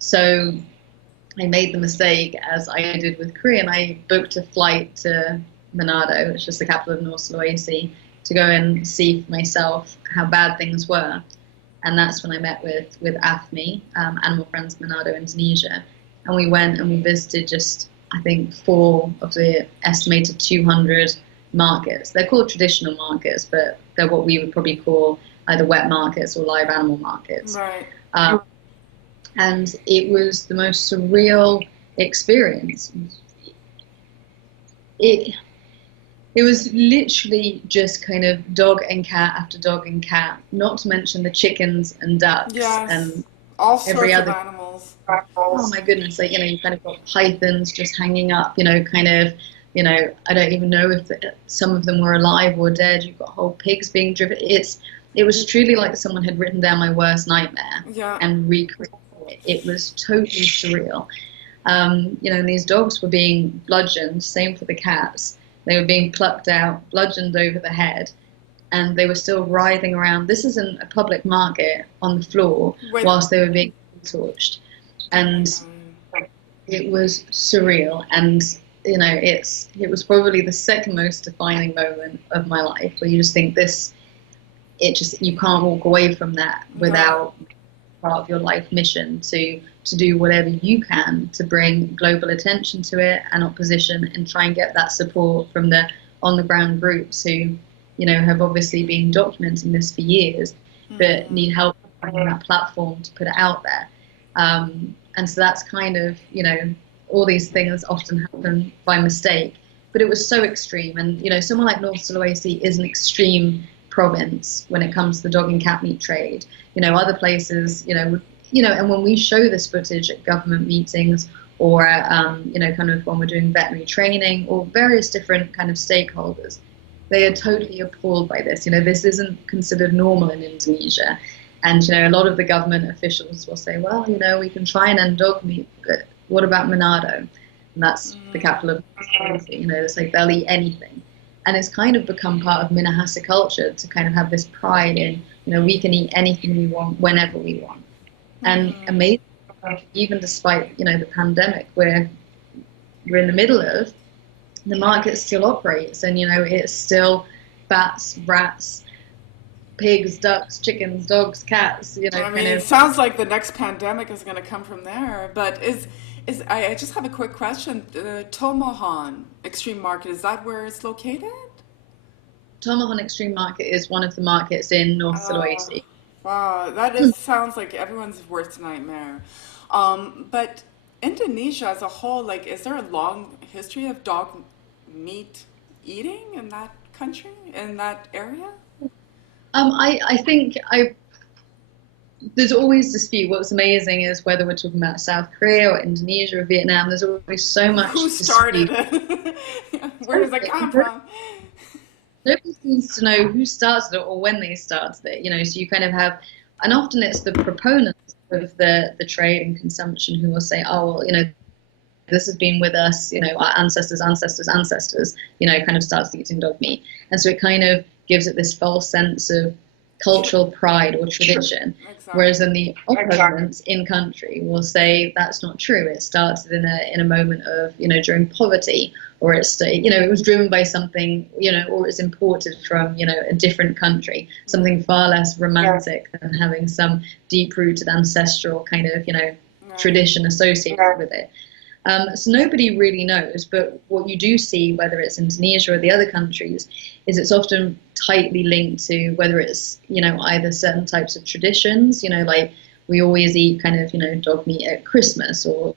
So I made the mistake, as I did with Korea, and I booked a flight to Manado, which is the capital of North Sulawesi, to go and see for myself how bad things were. And that's when I met with AFMI, Animal Friends Manado, Indonesia. And we went and we visited just, I think, 4 of the estimated 200 markets. They're called traditional markets, but they're what we would probably call either wet markets or live animal markets. Right. And it was the most surreal experience. It was literally just kind of dog and cat after dog and cat, not to mention the chickens and ducks, Yes. and All sorts every of other animals. Oh my goodness! Like, you kind of got pythons just hanging up. Kind of. I don't even know if some of them were alive or dead. You've got whole pigs being driven. It was truly like someone had written down my worst nightmare and recreated it. It was totally surreal. And these dogs were being bludgeoned. Same for the cats. They were being plucked out, bludgeoned over the head, and they were still writhing around. This isn't a public market, on the floor whilst they were being torched. And it was surreal. And it was probably the second most defining moment of my life, where you just think you can't walk away from that without part of your life mission to do whatever you can to bring global attention to it and opposition, and try and get that support from the on the ground groups who, have obviously been documenting this for years, but need help finding that platform to put it out there. And so that's kind of, all these things often happen by mistake, but it was so extreme. And, someone like North Sulawesi is an extreme province when it comes to the dog and cat meat trade. Other places, and when we show this footage at government meetings or, kind of when we're doing veterinary training or various different kind of stakeholders, they are totally appalled by this. This isn't considered normal in Indonesia. And, a lot of the government officials will say, well, we can try and end dog meat, but what about Manado? And that's the capital of Sulawesi. It's like they'll eat anything. And it's kind of become part of Minahasa culture to kind of have this pride in, we can eat anything we want, whenever we want. And amazing, even despite, the pandemic we're in the middle of, the market still operates. And, it's still bats, rats, pigs, ducks, chickens, dogs, cats. It sounds like the next pandemic is going to come from there. But I just have a quick question. Tomohon Extreme Market, is that where it's located? Tomohon Extreme Market is one of the markets in North Sulawesi. Wow, sounds like everyone's worst nightmare. But Indonesia as a whole, is there a long history of dog meat eating in that country, in that area? I think there's always dispute. What's amazing is whether we're talking about South Korea or Indonesia or Vietnam, there's always so much Who started dispute. it? Where does it come from? Nobody seems to know who started it or when they started it. So you kind of have, and often it's the proponents of the trade and consumption who will say, oh, well, this has been with us, our ancestors, kind of starts eating dog meat. And so it kind of gives it this false sense of cultural pride or tradition. Exactly. Whereas then the opponents in country will say that's not true. It started in a moment of, during poverty, or it was driven by something, or it's imported from, a different country, something far less romantic than having some deep-rooted ancestral kind of, tradition associated with it. So nobody really knows, but what you do see, whether it's Indonesia or the other countries, is it's often tightly linked to whether it's, either certain types of traditions, like we always eat kind of, dog meat at Christmas, or,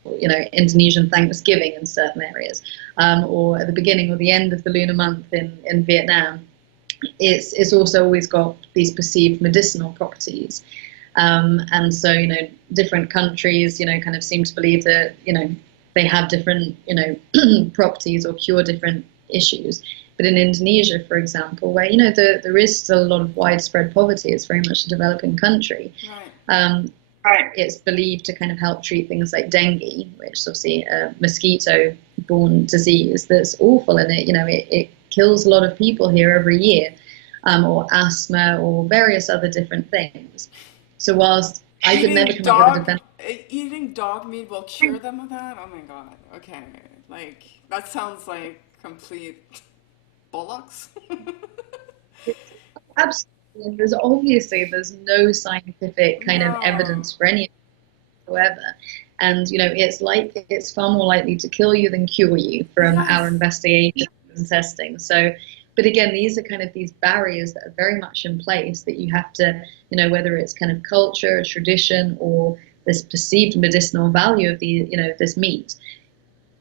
Indonesian Thanksgiving in certain areas, or at the beginning or the end of the lunar month in Vietnam. It's also always got these perceived medicinal properties. And so, different countries, kind of seem to believe that, they have different, properties or cure different issues. But in Indonesia, for example, where, there is still a lot of widespread poverty, it's very much a developing country. Right. It's believed to kind of help treat things like dengue, which is obviously a mosquito-borne disease that's awful, and it kills a lot of people here every year, or asthma or various other different things. So whilst I could never come up with a defense. Eating dog meat will cure them of that? Oh my god. Okay. Like, that sounds like complete bollocks. Absolutely. And there's no scientific kind of evidence for any of it whatsoever. And, it's far more likely to kill you than cure you from our investigations and testing. So, but again, these are kind of these barriers that are very much in place that you have to, whether it's kind of culture, tradition, or this perceived medicinal value of this meat,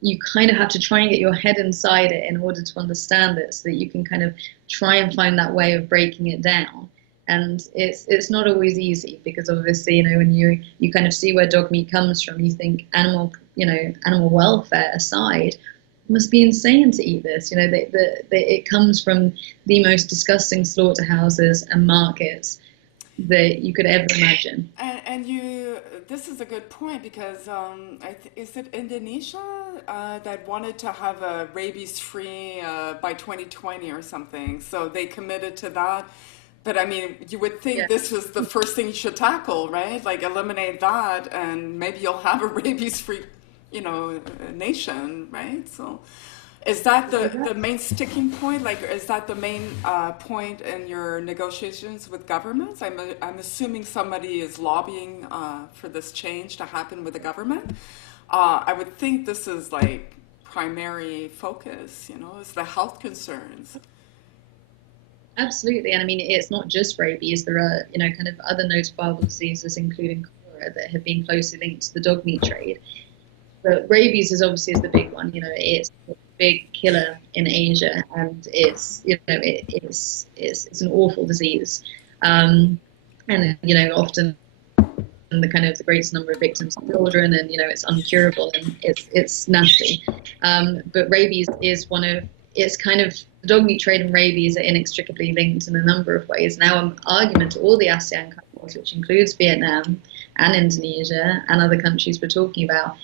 you kind of have to try and get your head inside it in order to understand it, so that you can kind of try and find that way of breaking it down. And it's not always easy, because obviously, when you kind of see where dog meat comes from, you think animal welfare aside, it must be insane to eat this. It comes from the most disgusting slaughterhouses and markets that you could ever imagine. And this is a good point, because is it Indonesia that wanted to have a rabies-free by 2020 or something? So they committed to that. But I mean, you would think this was the first thing you should tackle, right? Like, eliminate that, and maybe you'll have a rabies-free, nation, right? So, is that the main sticking point? Like, is that the main point in your negotiations with governments? I'm assuming somebody is lobbying for this change to happen with the government. I would think this is like primary focus, is the health concerns. Absolutely. And I mean, it's not just rabies. There are, kind of other notifiable diseases, including cholera, that have been closely linked to the dog meat trade. But rabies is obviously the big one. It's a big killer in Asia, and it's an awful disease. And often the greatest number of victims are children, and it's uncurable, and it's nasty. But rabies is the dog meat trade and rabies are inextricably linked in a number of ways. Now, an argument to all the ASEAN countries, which includes Vietnam and Indonesia and other countries we're talking about,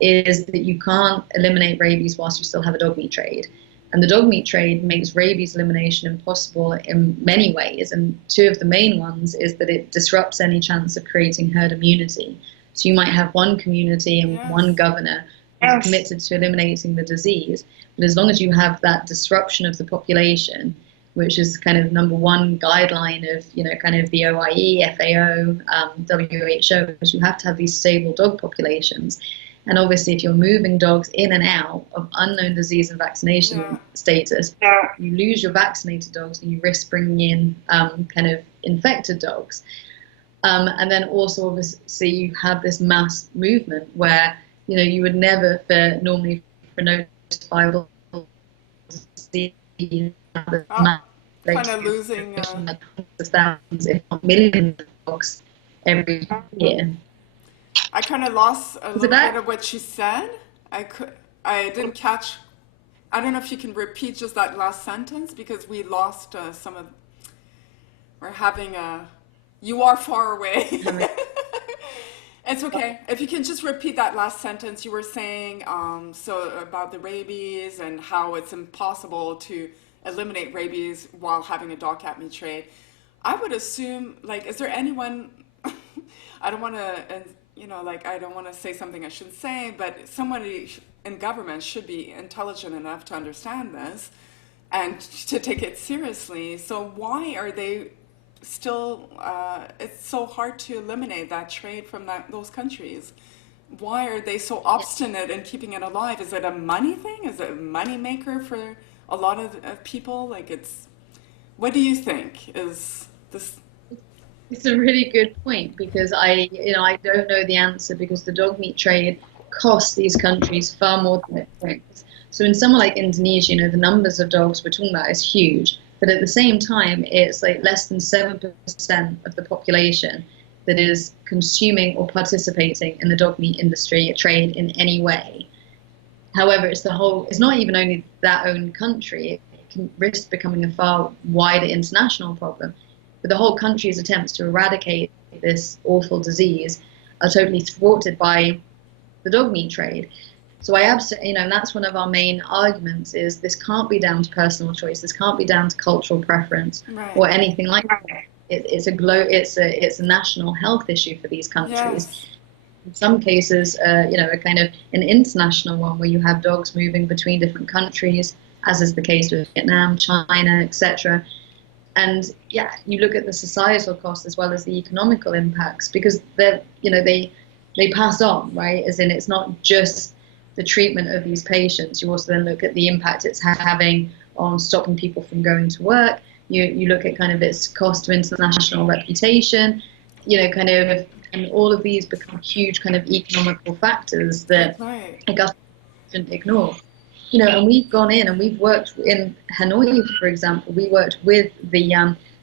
is that you can't eliminate rabies whilst you still have a dog meat trade. And the dog meat trade makes rabies elimination impossible in many ways. And two of the main ones is that it disrupts any chance of creating herd immunity. So you might have one community and one governor who's committed to eliminating the disease. But as long as you have that disruption of the population, which is kind of number one guideline of, kind of the OIE, FAO, WHO, is you have to have these stable dog populations. And obviously, if you're moving dogs in and out of unknown disease and vaccination status, you lose your vaccinated dogs and you risk bringing in kind of infected dogs. And then also, obviously, you have this mass movement where, you would never, normally for notifiable disease, kind of losing. Like hundreds of thousands, if not millions of dogs every year. I kind of lost a Is it little bit that? of what she said. I didn't catch. I don't know if you can repeat just that last sentence because we lost some of. We're having a. You are far away. It's okay. If you can just repeat that last sentence you were saying, so about the rabies and how it's impossible to eliminate rabies while having a dog cat meat trade. I would assume, like, is there anyone, I don't want to, like, I don't want to say something I shouldn't say, but somebody in government should be intelligent enough to understand this and to take it seriously. So why are they still, it's so hard to eliminate that trade from those countries. Why are they so obstinate in keeping it alive? Is it a money thing? Is it a money maker for a lot of people? Like what do you think is this? It's a really good point because I don't know the answer because the dog meat trade costs these countries far more than it brings. So in somewhere like Indonesia, the numbers of dogs we're talking about is huge. But at the same time, it's like less than 7% of the population that is consuming or participating in the dog meat industry trade in any way. However, it's not even only that own country, it can risk becoming a far wider international problem. But the whole country's attempts to eradicate this awful disease are totally thwarted by the dog meat trade. So I absolutely, and that's one of our main arguments is this can't be down to personal choice. This can't be down to cultural preference Right. or anything like that. It's a national health issue for these countries. Yes. In some cases, a kind of an international one where you have dogs moving between different countries, as is the case with Vietnam, China, etc. And yeah, you look at the societal costs as well as the economical impacts because they pass on, right? As in, it's not just the treatment of these patients. You also then look at the impact it's having on stopping people from going to work. You look at kind of its cost to international reputation, and all of these become huge kind of economical factors that Right. a government shouldn't ignore. And we've gone in and we've worked in Hanoi, for example. We worked with the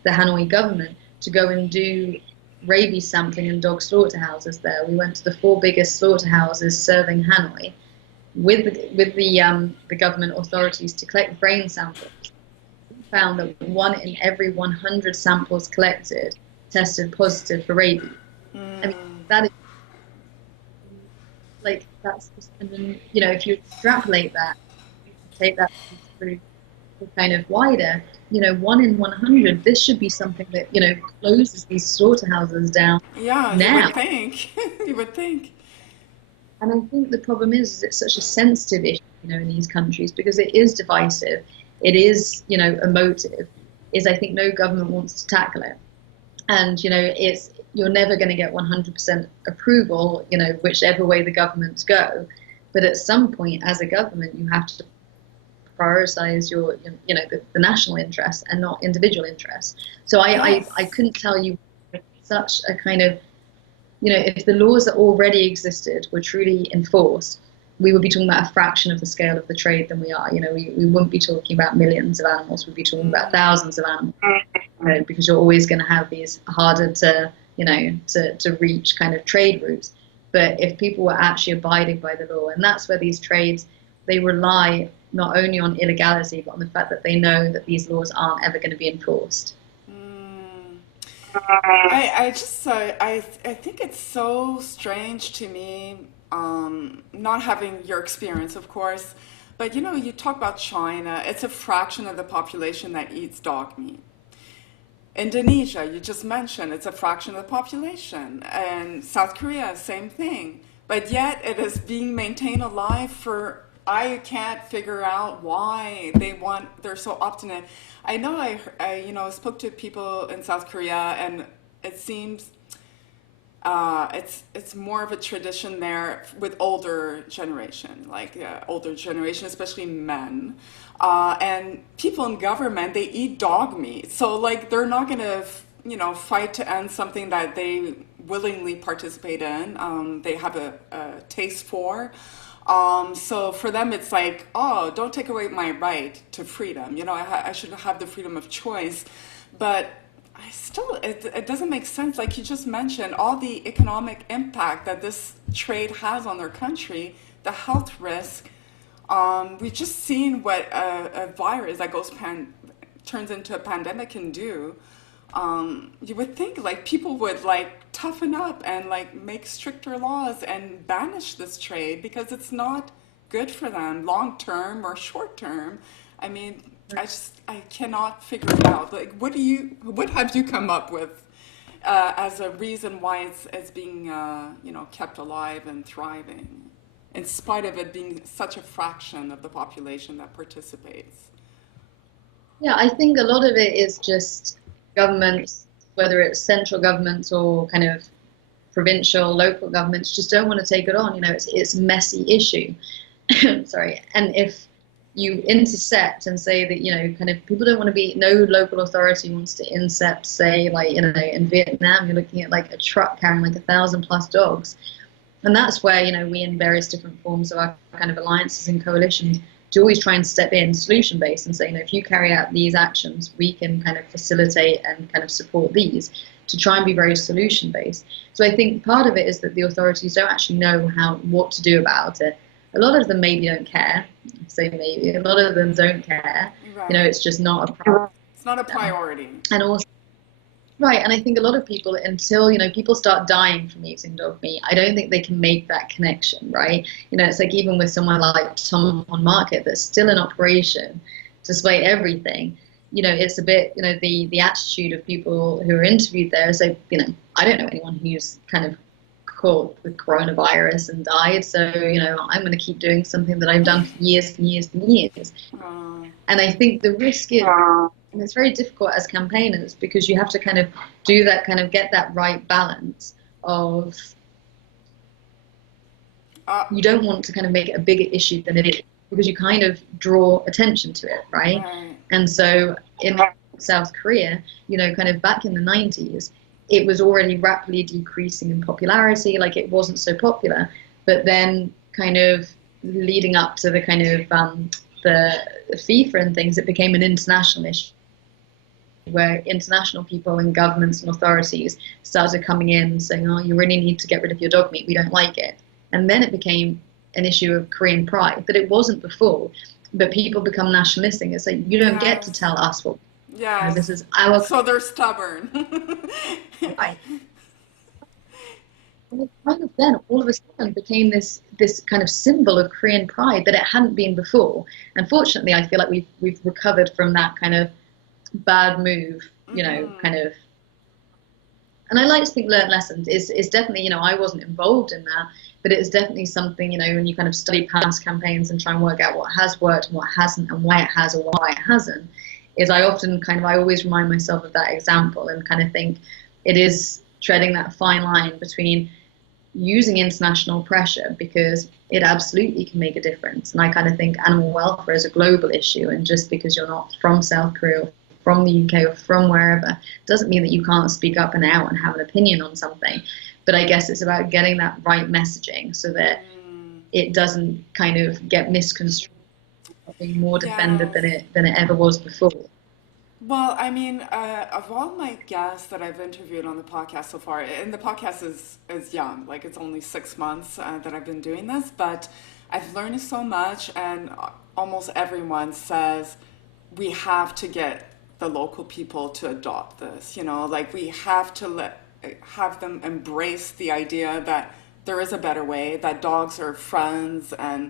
Hanoi government to go and do rabies sampling in dog slaughterhouses there. We went to the 4 biggest slaughterhouses serving Hanoi with the government authorities to collect brain samples. We found that 1 in every 100 samples collected tested positive for rabies. I mean, that is that's just, and then, if you extrapolate that, take that through kind of wider, 1 in 100, this should be something that, closes these slaughterhouses down Yeah, you now. would think. You would think. And I think the problem is it's such a sensitive issue, in these countries because it is divisive, it is, emotive, is I think no government wants to tackle it. And, you're never going to get 100% approval, whichever way the governments go. But at some point, as a government, you have to prioritize the national interests and not individual interests. So Yes. I couldn't tell you such a kind of, if the laws that already existed were truly enforced, we would be talking about a fraction of the scale of the trade than we are. We wouldn't be talking about millions of animals. We'd be talking about thousands of animals, because you're always going to have these harder to reach kind of trade routes. But if people were actually abiding by the law, and that's where these trades, they rely not only on illegality, but on the fact that they know that these laws aren't ever going to be enforced. I think it's so strange to me, not having your experience, of course, but you talk about China, it's a fraction of the population that eats dog meat. Indonesia, you just mentioned, it's a fraction of the population. And South Korea, same thing. But yet it is being maintained alive for, I can't figure out why they're so obstinate. I know I spoke to people in South Korea and it seems it's more of a tradition there with older generation, older generation, especially men. And people in government, they eat dog meat. So they're not gonna, fight to end something that they willingly participate in. They have a taste for. So for them, it's like, oh, don't take away my right to freedom. I should have the freedom of choice. But it doesn't make sense. Like you just mentioned, all the economic impact that this trade has on their country, the health risk. We've just seen what a virus that turns into a pandemic can do. You would think like people would like toughen up and like make stricter laws and banish this trade because it's not good for them long term or short term. I mean, I cannot figure it out. Like, what have you come up with as a reason why it's being kept alive and thriving, in spite of it being such a fraction of the population that participates? Yeah, I think a lot of it is just governments, whether it's central governments or kind of provincial, local governments, just don't want to take it on. It's a messy issue. Sorry. And if you intercept and say that, kind of people don't want to be, no local authority wants to intercept, say, like, in Vietnam, you're looking at like a truck carrying like 1,000+ dogs. And that's where, we in various different forms of our kind of alliances and coalitions to always try and step in solution-based and say, if you carry out these actions, we can kind of facilitate and kind of support these to try and be very solution-based. So I think part of it is that the authorities don't actually know what to do about it. A lot of them maybe don't care. Say maybe. A lot of them don't care. Right. It's just not a priority. It's not a priority. And also, right, and I think a lot of people, until, people start dying from eating dog meat, I don't think they can make that connection, right? It's like even with someone like Tom on Market that's still in operation, despite everything, it's a bit, the attitude of people who are interviewed there is like, I don't know anyone who's kind of caught with coronavirus and died, so, I'm going to keep doing something that I've done for years and years and years. And I think the risk is, and it's very difficult as campaigners because you have to kind of do that, kind of get that right balance of you don't want to kind of make it a bigger issue than it is because you kind of draw attention to it, right? And so in South Korea, kind of back in the 90s, it was already rapidly decreasing in popularity, like it wasn't so popular, but then kind of leading up to the kind of the FIFA and things, it became an international issue where international people and governments and authorities started coming in saying, oh, you really need to get rid of your dog meat, we don't like it. And then it became an issue of Korean pride that it wasn't before, but people become nationalistic. It's like, you don't get to tell us what. Yeah, this is our. So they're stubborn. Right. And it kind of then all of a sudden became this kind of symbol of Korean pride that it hadn't been before. Unfortunately, I feel like we've recovered from that kind of bad move, kind of. And I like to think learned lessons is definitely, I wasn't involved in that, but it's definitely something, when you kind of study past campaigns and try and work out what has worked and what hasn't and why it has or why it hasn't, is I always remind myself of that example and kind of think it is treading that fine line between using international pressure because it absolutely can make a difference. And I kind of think animal welfare is a global issue, and just because you're not from South Korea or from the UK or from wherever doesn't mean that you can't speak up and out and have an opinion on something. But I guess it's about getting that right messaging so that it doesn't kind of get misconstrued, being more defended than it ever was before. Well, I mean, of all my guests that I've interviewed on the podcast so far, and the podcast is young, like it's only 6 months that I've been doing this, but I've learned so much, and almost everyone says we have to get the local people to adopt this, like we have to have them embrace the idea that there is a better way, that dogs are friends and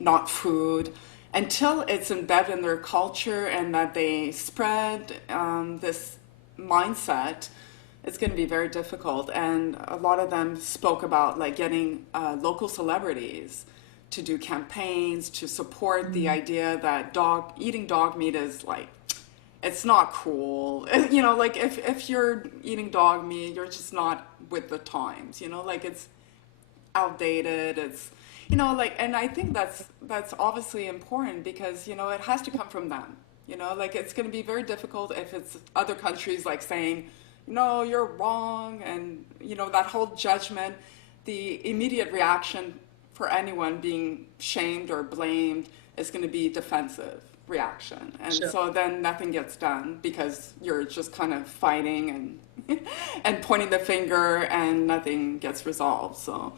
not food. Until it's embedded in their culture and that they spread this mindset, it's going to be very difficult. And a lot of them spoke about like getting local celebrities to do campaigns to support the idea that eating dog meat is like, it's not cool. Like if you're eating dog meat, you're just not with the times, like it's outdated. It's and I think that's obviously important because, it has to come from them, like it's going to be very difficult if it's other countries like saying, no, you're wrong. And, that whole judgment, the immediate reaction for anyone being shamed or blamed, it's going to be defensive reaction. And Sure. so then nothing gets done because you're just kind of fighting and and pointing the finger and nothing gets resolved. So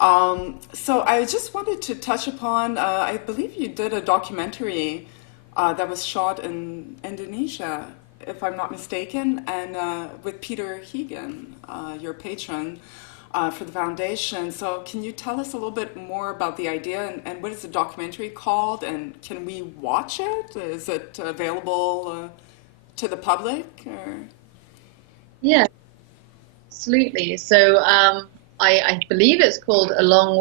I just wanted to touch upon, I believe you did a documentary that was shot in Indonesia, if I'm not mistaken, and with Peter Hegan, your patron for the foundation. So can you tell us a little bit more about the idea and what is the documentary called, and can we watch it? Is it available to the public? Or? Yeah, absolutely. So I believe it's called The Long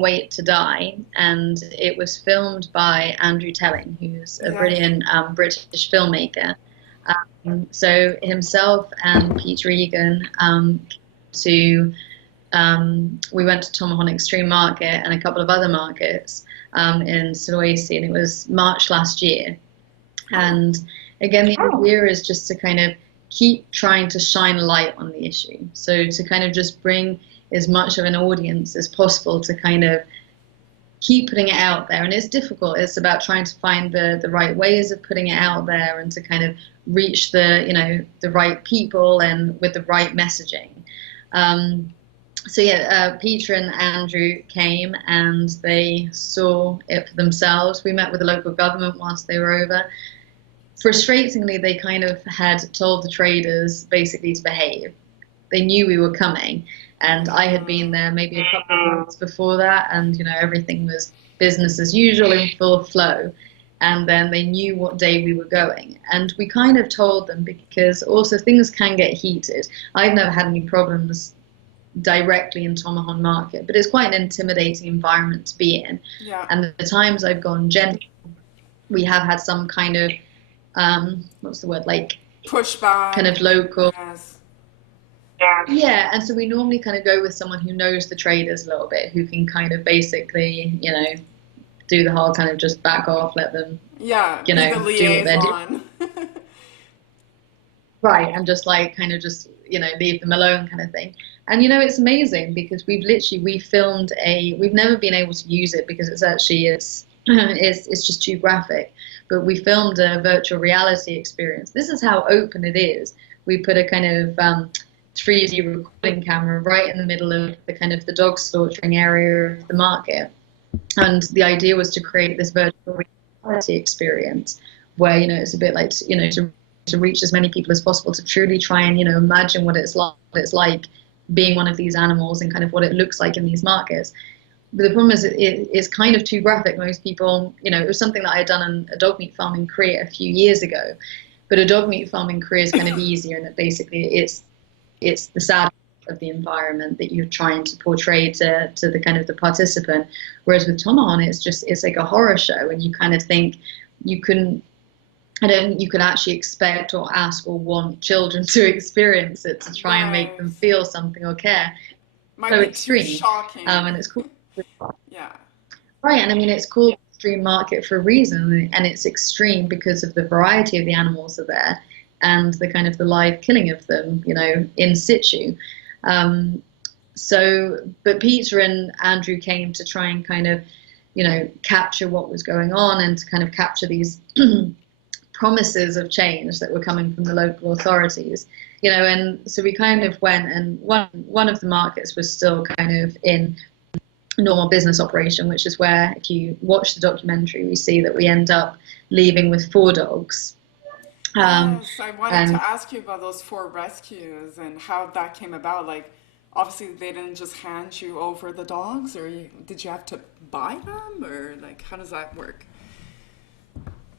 Wait to Die, and it was filmed by Andrew Telling, who's a brilliant British filmmaker. So himself and Pete Regan to we went to Tomahon Extreme Market and a couple of other markets in Sulawesi, and it was March last year. And again, the idea is just to kind of keep trying to shine a light on the issue. So to kind of just bring as much of an audience as possible to kind of keep putting it out there. And it's difficult. It's about trying to find the right ways of putting it out there and to kind of reach the right people and with the right messaging. Peter and Andrew came and they saw it for themselves. We met with the local government whilst they were over. Frustratingly, they kind of had told the traders basically to behave. They knew we were coming, and I had been there maybe a couple of months before that, and everything was business as usual in full flow. And then they knew what day we were going, and we kind of told them, because also things can get heated. I've never had any problems directly in Tomahon Market, but it's quite an intimidating environment to be in. Yeah. And the times I've gone gentle, we have had some kind of what's the word, like pushback, kind of local. Yes. Yeah, and so we normally kind of go with someone who knows the traders a little bit, who can kind of basically, do the whole kind of just back off, let them, be the do what they're doing. Right, and just like kind of just, leave them alone kind of thing. And, it's amazing because we filmed we've never been able to use it because it's just too graphic. But we filmed a virtual reality experience. This is how open it is. We put a kind of 3D recording camera right in the middle of the dog slaughtering area of the market. And the idea was to create this virtual reality experience where, it's a bit like, to reach as many people as possible, to truly try and, imagine what it's like being one of these animals and kind of what it looks like in these markets. But the problem is it's kind of too graphic. Most people, it was something that I had done on a dog meat farm in Korea a few years ago. But a dog meat farm in Korea is kind of easier, and that basically it's the sadness of the environment that you're trying to portray to the kind of the participant. Whereas with Tomahon, it's like a horror show, and you kind of think you could actually expect or ask or want children to experience it, to try and make them feel something or care. Might so be extreme. Too shocking. And it's called Yeah. Right, and I mean it's called extreme market for a reason, and it's extreme because of the variety of the animals that are there and the kind of the live killing of them, in situ. But Peter and Andrew came to try and kind of, capture what was going on and to kind of capture these promises of change that were coming from the local authorities, and so we kind of went, and one of the markets was still kind of in normal business operation, which is where, if you watch the documentary, we see that we end up leaving with 4 dogs. Yes, I wanted to ask you about those 4 rescues and how that came about. Like, obviously they didn't just hand you over the dogs, or did you have to buy them, or like how does that work?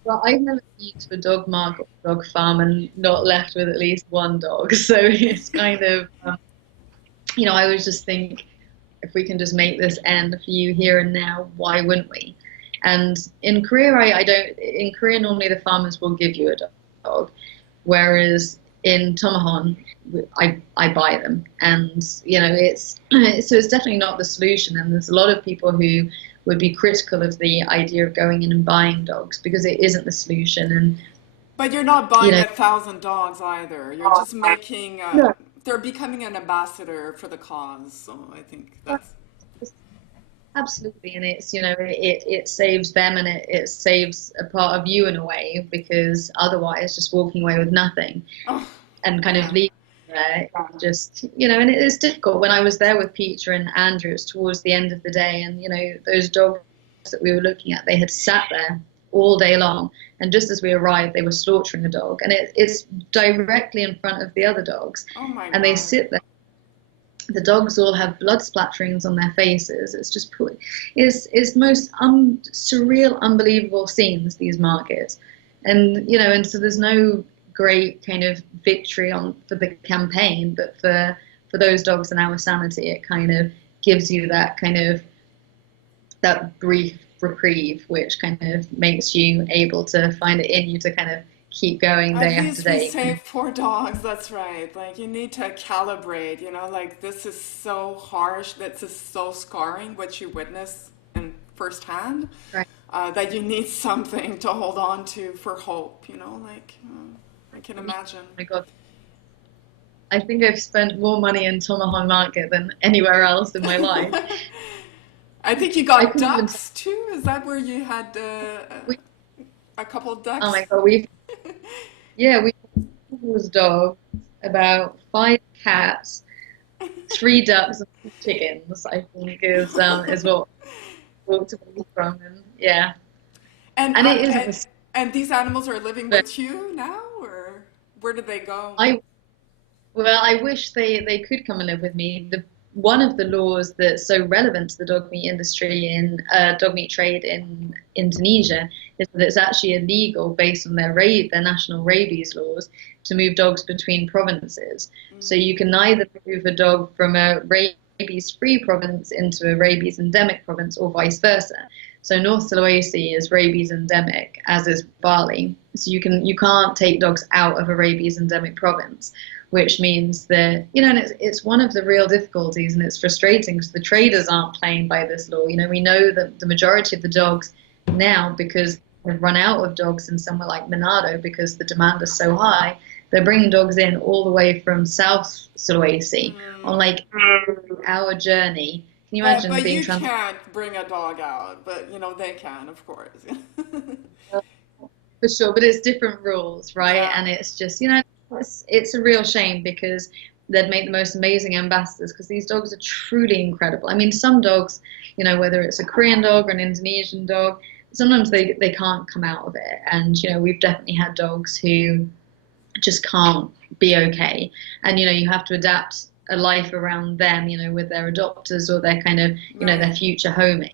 Well, I've never been to a dog market or dog farm and not left with at least 1 dog. So it's kind of, I always just think, if we can just make this end for you here and now, why wouldn't we? And in Korea, in Korea, normally the farmers will give you a dog, whereas in Tomahon, I buy them. And, so it's definitely not the solution. And there's a lot of people who would be critical of the idea of going in and buying dogs because it isn't the solution. But you're not buying 1,000 dogs either. You're just making, they're becoming an ambassador for the cause. So I think that's... Absolutely, and it's it saves them, and it saves a part of you in a way, because otherwise just walking away with nothing Oh, and kind of yeah. leaving there, just and it is difficult. When I was there with Peter and Andrew, it was towards the end of the day, and those dogs that we were looking at, they had sat there all day long, and just as we arrived they were slaughtering a dog, and it's directly in front of the other dogs, Oh my and they God. sit there. The dogs all have blood splatterings on their faces. It's just it's most surreal, unbelievable scenes, these markets, and so there's no great kind of victory on for the campaign, but for those dogs and our sanity, it kind of gives you that kind of that brief reprieve, which kind of makes you able to find it in you to kind of keep going At day after least we day. saved 4 dogs, that's right. Like, you need to calibrate, like, this is so harsh, this is so scarring what you witness in firsthand, Right. that you need something to hold on to for hope, like, I can Oh imagine. my God. I think I've spent more money in Tomahawk Market than anywhere else in my life. I think you I got couldn't even tell. ducks too. Is that where you had We, a couple oh my ducks? God, we was dogs, about 5 cats, 3 ducks, and 2 chickens. I think is what we walked away from, and yeah, And, and uh, it is a and mistake. and these animals are living But with you now, or where did they go? I Well, I wish they could come and live with me. The One of the laws that's so relevant to the dog meat industry in dog meat trade in Indonesia is that it's actually illegal, based on their national rabies laws, to move dogs between provinces. So you can neither move a dog from a rabies-free province into a rabies endemic province, or vice versa. So North Sulawesi is rabies endemic, as is Bali. So you can't take dogs out of a rabies endemic province, which means that and it's one of the real difficulties, and it's frustrating because the traders aren't playing by this law. We know that the majority of the dogs now, because they've run out of dogs in somewhere like Manado because the demand is so high, they're bringing dogs in all the way from South Sulawesi on like hour journey. Can you But imagine but being you transported? can't bring a dog out, but they can, of course. For sure, but it's different rules, right? Yeah, And it's just, it's a real shame, because they'd make the most amazing ambassadors, because these dogs are truly incredible. I mean, some dogs, whether it's a Korean dog or an Indonesian dog, sometimes they can't come out of it. And, we've definitely had dogs who just can't be okay. And, you have to adapt a life around them, with their adopters or their kind of, their right. future homing,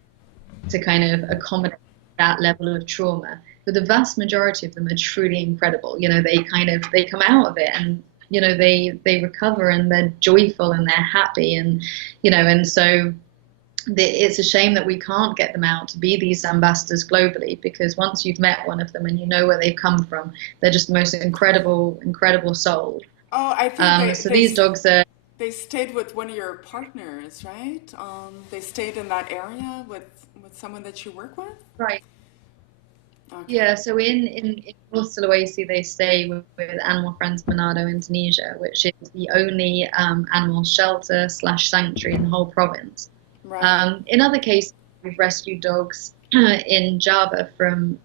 to kind of accommodate that level of trauma. But the vast majority of them are truly incredible. They come out of it, and they recover, and they're joyful, and they're happy, and and so it's a shame that we can't get them out to be these ambassadors globally, because once you've met one of them and you know where they've come from, they're just the most incredible soul. Oh, I think they So they these dogs are they stayed with one of your partners, right? They stayed in that area with someone that you work with. right. Okay, Yeah, so in North Sulawesi, they stay with Animal Friends Manado, Indonesia, which is the only animal shelter slash sanctuary in the whole province. right. In other cases, we've rescued dogs in Java from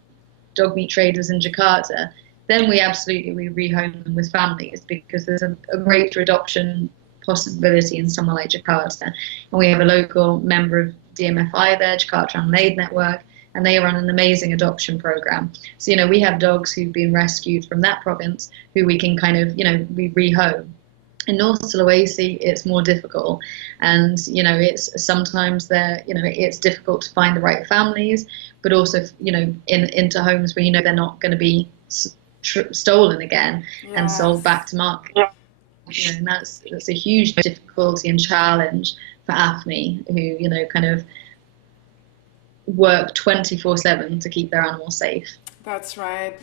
dog meat traders in Jakarta. Then we rehome them with families, because there's a greater adoption possibility in somewhere like Jakarta. And we have a local member of DMFI there, Jakarta Unlaid Network, and they run an amazing adoption program. So, we have dogs who've been rescued from that province who we can kind of, we rehome. In North Sulawesi, it's more difficult, and it's sometimes it's difficult to find the right families, but also into homes where they're not going to be stolen again and sold back Yes. to market. And that's a huge difficulty and challenge for AFME, who kind of work 24/7 to keep their animals safe. That's right.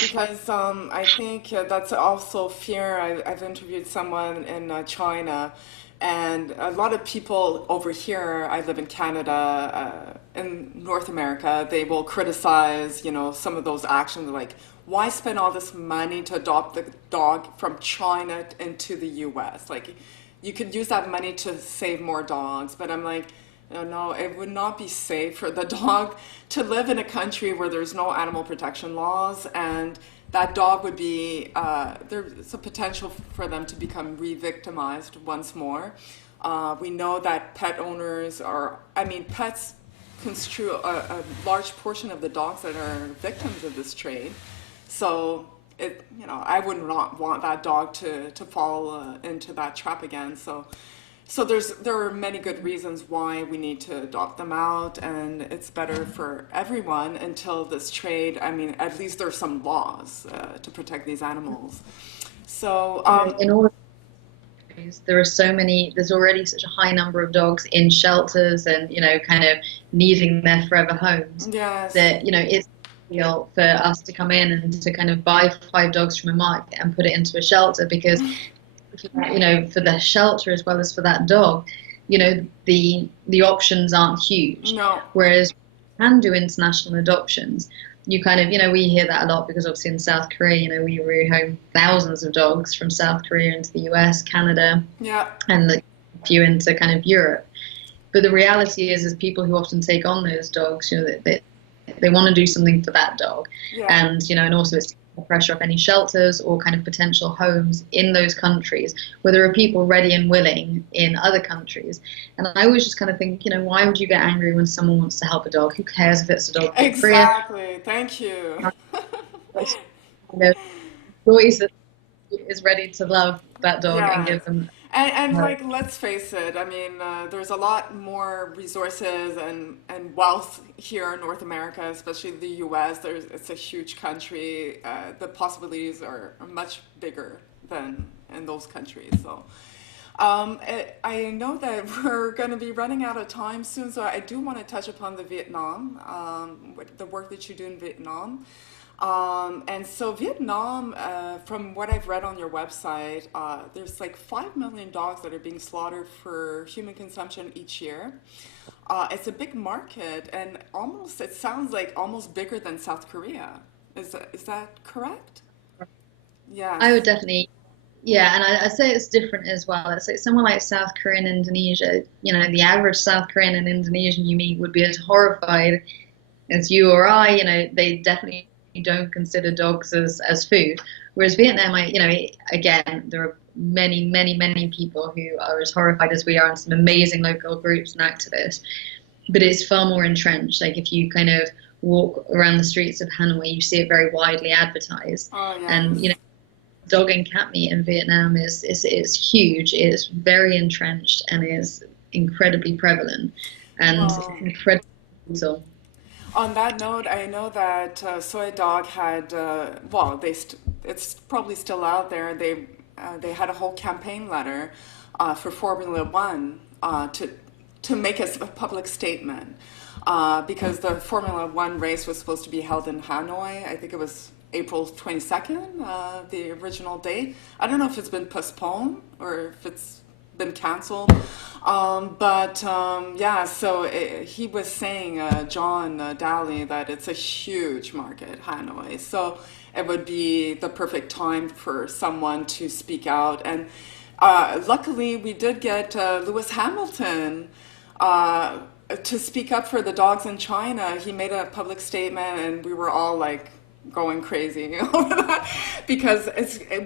Because I think that's also fear. I've interviewed someone in China, and a lot of people over here, I live in Canada, in North America, they will criticize, some of those actions, like, why spend all this money to adopt the dog from China into the US? Like, you could use that money to save more dogs. But I'm like, No, it would not be safe for the dog to live in a country where there's no animal protection laws, and that dog would be, there's a potential for them to become re-victimized once more. We know that pet owners are, I mean, pets construe a large portion of the dogs that are victims of this trade. So I would not want that dog to fall into that trap again. So there are many good reasons why we need to adopt them out, and it's better for everyone until this trade. I mean, at least there's some laws to protect these animals. So In all countries, there are so many. There's already such a high number of dogs in shelters, and kind of needing their forever homes. yes, That it's ideal for us to come in and to kind of buy 5 dogs from a market and put it into a shelter, because for the shelter as well as for that dog, the options aren't huge. no, Whereas you can do international adoptions. You kind of, we hear that a lot because obviously in South Korea, we rehome thousands of dogs from South Korea into the US, Canada, yeah, and a few into kind of Europe. But the reality is people who often take on those dogs, they want to do something for that dog. yeah. And also it's pressure off any shelters or kind of potential homes in those countries where there are people ready and willing in other countries. And I always just kind of think, why would you get angry when someone wants to help a dog? Who cares if it's a dog? Exactly. Thank you. Always is ready to love that dog and Yes. give them. And like, let's face it, I mean, there's a lot more resources and wealth here in North America, especially the US. It's a huge country. The possibilities are much bigger than in those countries. So I know that we're going to be running out of time soon, so I do want to touch upon the Vietnam, the work that you do in Vietnam. And so Vietnam, from what I've read on your website, there's like 5 million dogs that are being slaughtered for human consumption each year. It's a big market, and it sounds like almost bigger than South Korea. Is that correct? Yeah. I would definitely, yeah, and I'd say it's different as well. It's like someone like South Korea and Indonesia, the average South Korean and Indonesian you meet would be as horrified as you or I. They definitely don't consider dogs as food. Whereas Vietnam, again, there are many, many, many people who are as horrified as we are, and some amazing local groups and activists. But it's far more entrenched. Like if you kind of walk around the streets of Hanoi, you see it very widely advertised. Oh, yes. And dog and cat meat in Vietnam is huge. It's very entrenched and is incredibly prevalent and incredibly brutal. On that note, I know that Soy Dog had, it's probably still out there. They had a whole campaign letter for Formula One to make a public statement because the Formula One race was supposed to be held in Hanoi. I think it was April 22nd, the original date. I don't know if it's been postponed or if it's been canceled. So he was saying, John Daly, that it's a huge market, Hanoi. So it would be the perfect time for someone to speak out. And luckily, we did get Lewis Hamilton to speak up for the dogs in China. He made a public statement, and we were all like, going crazy over that because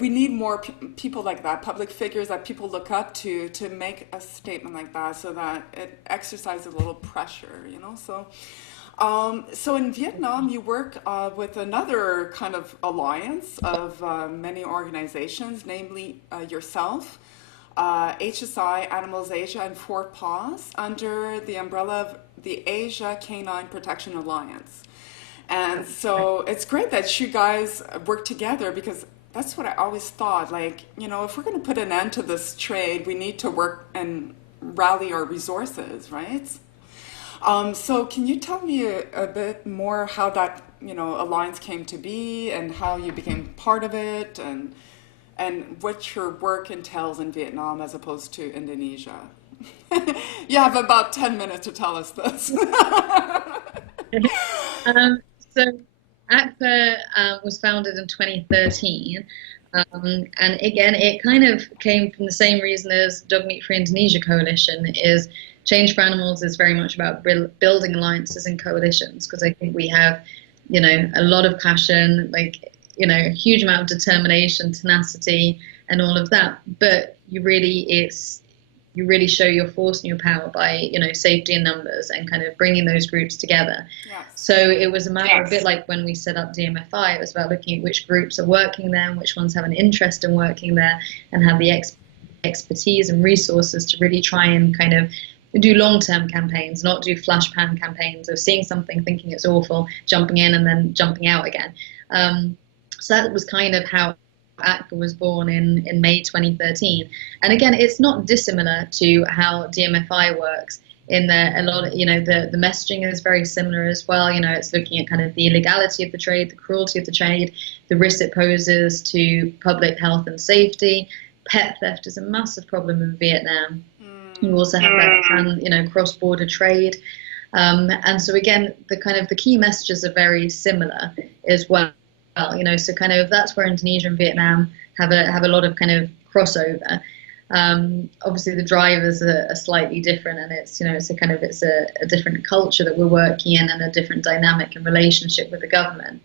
we need more people like that, public figures that people look up to make a statement like that, so that it exercises a little pressure, So in Vietnam, you work with another kind of alliance of many organizations, namely yourself, HSI, Animals Asia, and Four Paws, under the umbrella of the Asia Canine Protection Alliance. And so it's great that you guys work together, because that's what I always thought. Like, if we're going to put an end to this trade, we need to work and rally our resources, right? So can you tell me a bit more how that, alliance came to be and how you became part of it, and what your work entails in Vietnam as opposed to Indonesia? You have about 10 minutes to tell us this. So ACPA was founded in 2013 And again, it kind of came from the same reason as Dog Meat Free Indonesia Coalition is Change for Animals is very much about building alliances and coalitions because I think we have, a lot of passion, like, a huge amount of determination, tenacity, and all of that. But you really show your force and your power by, safety in numbers and kind of bringing those groups together. Yes. So it was a matter a bit like when we set up DMFI, it was about looking at which groups are working there and which ones have an interest in working there and have the expertise and resources to really try and kind of do long-term campaigns, not do flash pan campaigns of seeing something, thinking it's awful, jumping in and then jumping out again. So that was kind of how ACFA was born in May 2013. And again, it's not dissimilar to how DMFI works in that a lot of, the messaging is very similar as well. It's looking at kind of the illegality of the trade, the cruelty of the trade, the risk it poses to public health and safety. Pet theft is a massive problem in Vietnam. You also have that, cross-border trade. And so again, the key messages are very similar as well. So kind of that's where Indonesia and Vietnam have a lot of kind of crossover. Obviously, the drivers are slightly different, and it's a different culture that we're working in and a different dynamic and relationship with the government.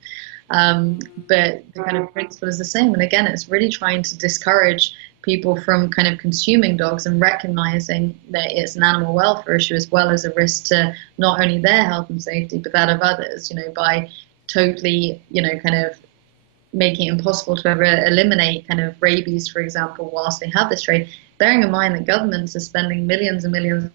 But the kind of principle is the same. And again, it's really trying to discourage people from kind of consuming dogs and recognizing that it's an animal welfare issue as well as a risk to not only their health and safety, but that of others, by totally, kind of making it impossible to ever eliminate kind of rabies, for example, whilst they have this trade, bearing in mind that governments are spending millions and millions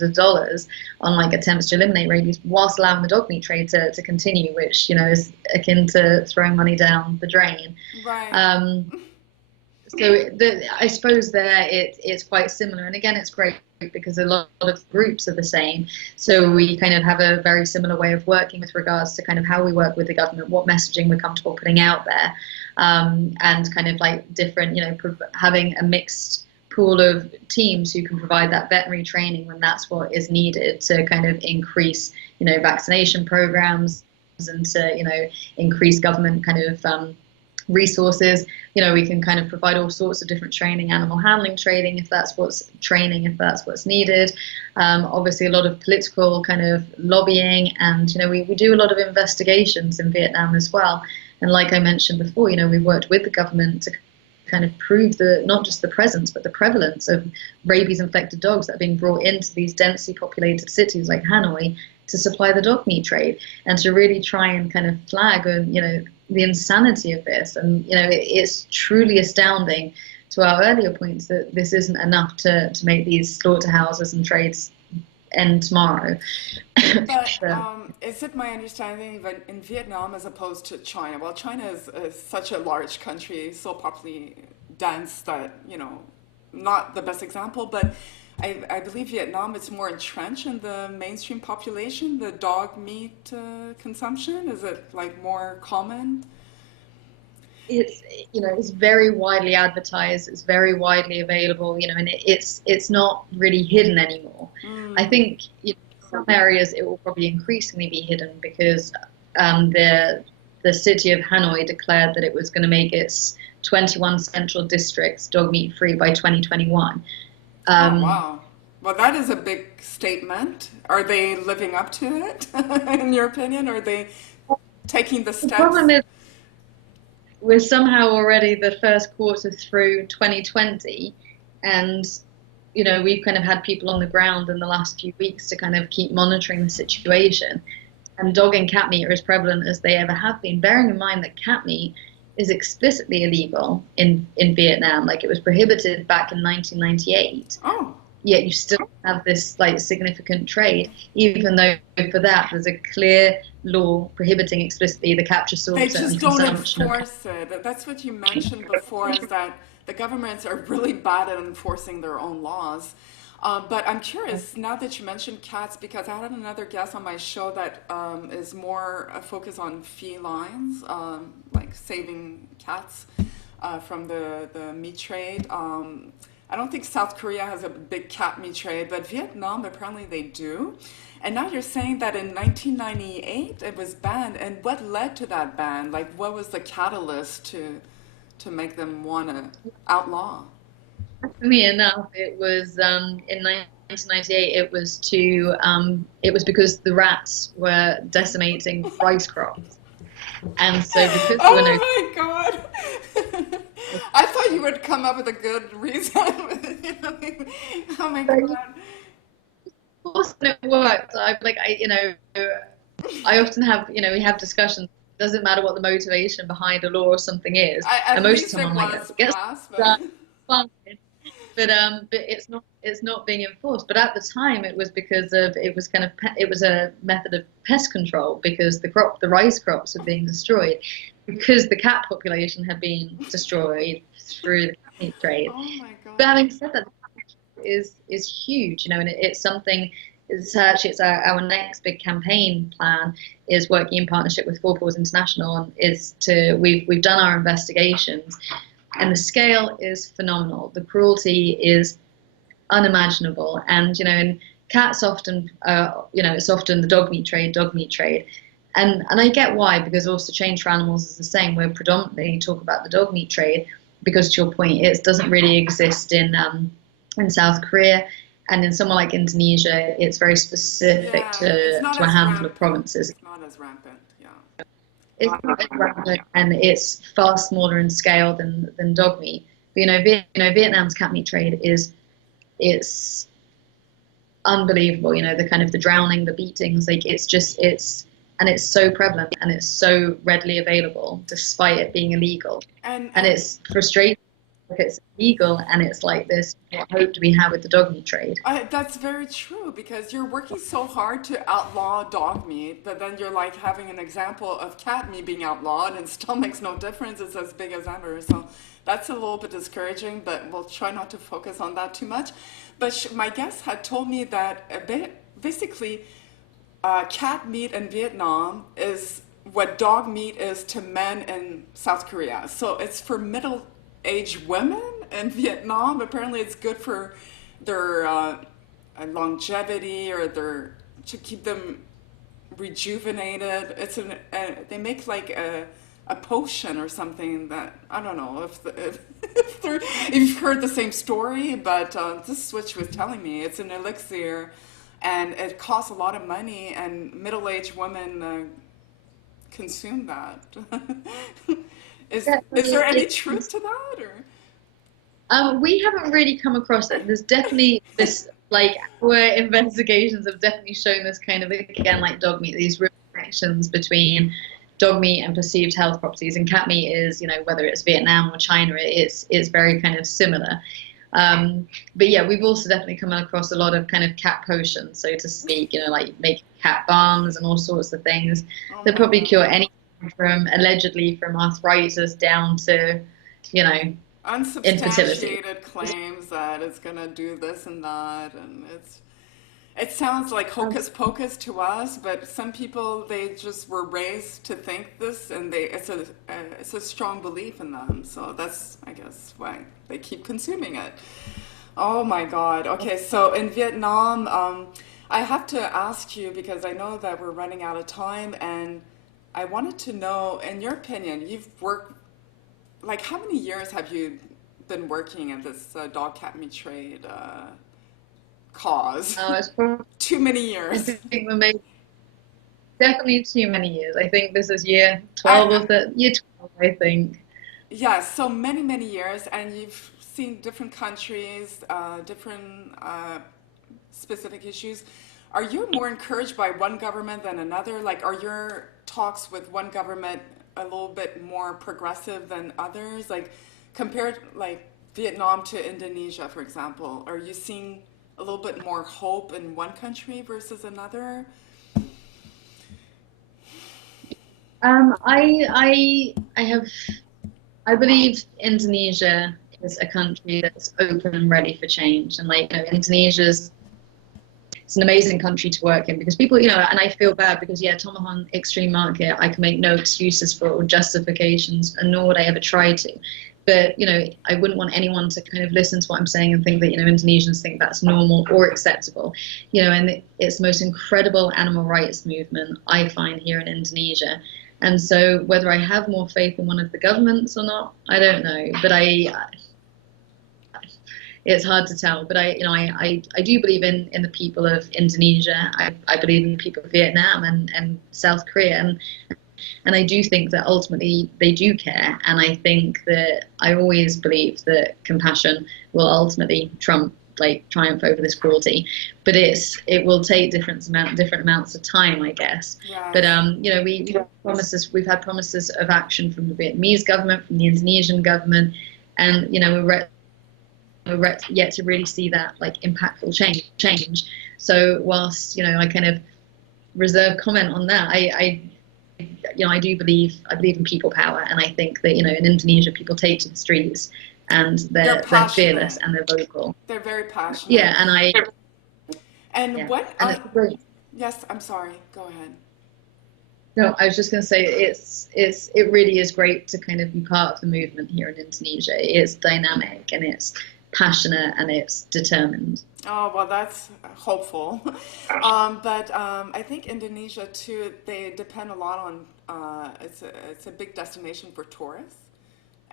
of dollars on like attempts to eliminate rabies whilst allowing the dog meat trade to continue, which, is akin to throwing money down the drain. Right. So I suppose there it's quite similar. And again, it's great because a lot of groups are the same. So we kind of have a very similar way of working with regards to kind of how we work with the government, what messaging we're comfortable putting out there, and kind of like different, having a mixed pool of teams who can provide that veterinary training when that's what is needed to kind of increase, vaccination programs and to, increase government kind of resources. We can kind of provide all sorts of different training, animal handling training if that's what's needed. Obviously a lot of political kind of lobbying, and we do a lot of investigations in Vietnam as well. And like I mentioned before, we worked with the government to kind of prove not just the presence but the prevalence of rabies infected dogs that are being brought into these densely populated cities like Hanoi to supply the dog meat trade, and to really try and kind of flag the insanity of this. And it's truly astounding, to our earlier points, that this isn't enough to make these slaughterhouses and trades end tomorrow. But is it my understanding that in Vietnam as opposed to China, well, China is such a large country, so populally dense that, not the best example, but I believe Vietnam is more entrenched in the mainstream population, the dog meat consumption. Is it like more common? It's very widely advertised, it's very widely available, and it's not really hidden anymore. I think in some areas it will probably increasingly be hidden because the city of Hanoi declared that it was going to make its 21 central districts dog meat free by 2021. Oh, wow. Well, that is a big statement. Are they living up to it, in your opinion? Are they taking the steps? The problem is we're somehow already the first quarter through 2020, and we've kind of had people on the ground in the last few weeks to kind of keep monitoring the situation. And dog and cat meat are as prevalent as they ever have been, bearing in mind that cat meat is explicitly illegal in Vietnam. Like, it was prohibited back in 1998. Oh. Yet you still have this like significant trade, even though for that there's a clear law prohibiting explicitly the capture, slaughter, They just and don't consumption. enforce it. That's what you mentioned before, is that the governments are really bad at enforcing their own laws. But I'm curious, now that you mentioned cats, because I had another guest on my show that is more a focus on felines, like saving cats from the meat trade. I don't think South Korea has a big cat meat trade, but Vietnam, apparently they do. And now you're saying that in 1998 it was banned. And what led to that ban? Like, what was the catalyst to make them want to outlaw? Funny enough, it was in 1998. It was because the rats were decimating rice crops, and so because there were no, Oh my God. I thought you would come up with a good reason. Oh my God. of course it worked. I often have, we have discussions. It doesn't matter what the motivation behind a law or something is, and At most of least the time it I'm like, was yes, passed, but that's fine. But it's not being enforced. But at the time, it was because of it was kind of it was a method of pest control because the rice crops were being destroyed because the cat population had been destroyed through the cat meat trade. oh my But God. having said that, is huge, and it's something. It's our next big campaign plan is working in partnership with Four Paws International, and we've done our investigations, and the scale is phenomenal. The cruelty is unimaginable, and and cats often, it's often the dog meat trade, and I get why, because also Change for Animals is the same. We're predominantly talk about the dog meat trade because, to your point, it doesn't really exist in South Korea. And in somewhere like Indonesia, it's very specific Yeah, it's not to a as handful of rampant. provinces. It's not as rampant. Yeah. It's not as rampant, and it's far smaller in scale than dog meat. But Vietnam's cat meat trade is it's unbelievable. The kind of the drowning, the beatings, like it's so prevalent and it's so readily available despite it being illegal. And And and it's frustrating if it's illegal and it's like this. What hope do we have with the dog meat trade? that's very true because you're working so hard to outlaw dog meat, but then you're like having an example of cat meat being outlawed and still makes no difference. It's as big as ever. So that's a little bit discouraging, but we'll try not to focus on that too much. But my guest had told me that basically cat meat in Vietnam is what dog meat is to men in South Korea. So it's for middle-aged women in Vietnam. Apparently, it's good for their longevity or their to keep them rejuvenated. They make like a potion or something that I don't know if you've heard the same story, but this is what she was telling me. It's an elixir, and it costs a lot of money, and middle-aged women consume that. Yeah, Is there any truth to that, or? we haven't really come across it. There's definitely this, like, our investigations have definitely shown this kind of, again, like dog meat, these real connections between dog meat and perceived health properties. And cat meat is, whether it's Vietnam or China, it's very kind of similar. But yeah, we've also definitely come across a lot of kind of cat potions, so to speak, like make cat balms and all sorts of things Oh that my probably cure God. anything from allegedly from arthritis down to, you know, infertility. Unsubstantiated claims that it's gonna do this and that, and it sounds like hocus pocus to us, but some people they just were raised to think this, and it's a strong belief in them. So that's I guess why they keep consuming it. Oh my God. Okay, so in Vietnam, I have to ask you because I know that we're running out of time, and I wanted to know, in your opinion, you've worked like how many years have you been working in this dog cat meat trade cause? It's probably, Too many I years. think we're maybe definitely too many years. I think this is year I 12 year 12, I think. Yeah, so many, many years, and you've seen different countries, different specific issues. Are you more encouraged by one government than another? Like, are your talks with one government a little bit more progressive than others? Like, compared, like, Vietnam to Indonesia, for example, are you seeing a little bit more hope in one country versus another? I have I believe Indonesia is a country that's open and ready for change, and like Indonesia's it's an amazing country to work in because people, and I feel bad because yeah, Tomahan Extreme Market, I can make no excuses for it or justifications, and nor would I ever try to. But I wouldn't want anyone to kind of listen to what I'm saying and think that Indonesians think that's normal or acceptable. And it's the most incredible animal rights movement I find here in Indonesia. And so whether I have more faith in one of the governments or not, I don't know. But it's hard to tell. But I do believe in the people of Indonesia. I believe in the people of Vietnam and South Korea. And I do think that ultimately they do care. And I think that I always believe that compassion will ultimately triumph over this cruelty. But it will take different amounts of time, I guess. Yeah. But we've had promises of action from the Vietnamese government, from the Indonesian government, and we're yet to really see that impactful change. So whilst I kind of reserve comment on that, I do believe in people power, and I think that in Indonesia people take to the streets and they're fearless and they're vocal. They're very passionate. Yeah, what? And it's great. Yes, I'm sorry. Go ahead. No, I was just going to say it really is great to kind of be part of the movement here in Indonesia. It's dynamic and it's passionate and it's determined. Oh, well, that's hopeful. But I think Indonesia too, they depend a lot on, it's a big destination for tourists.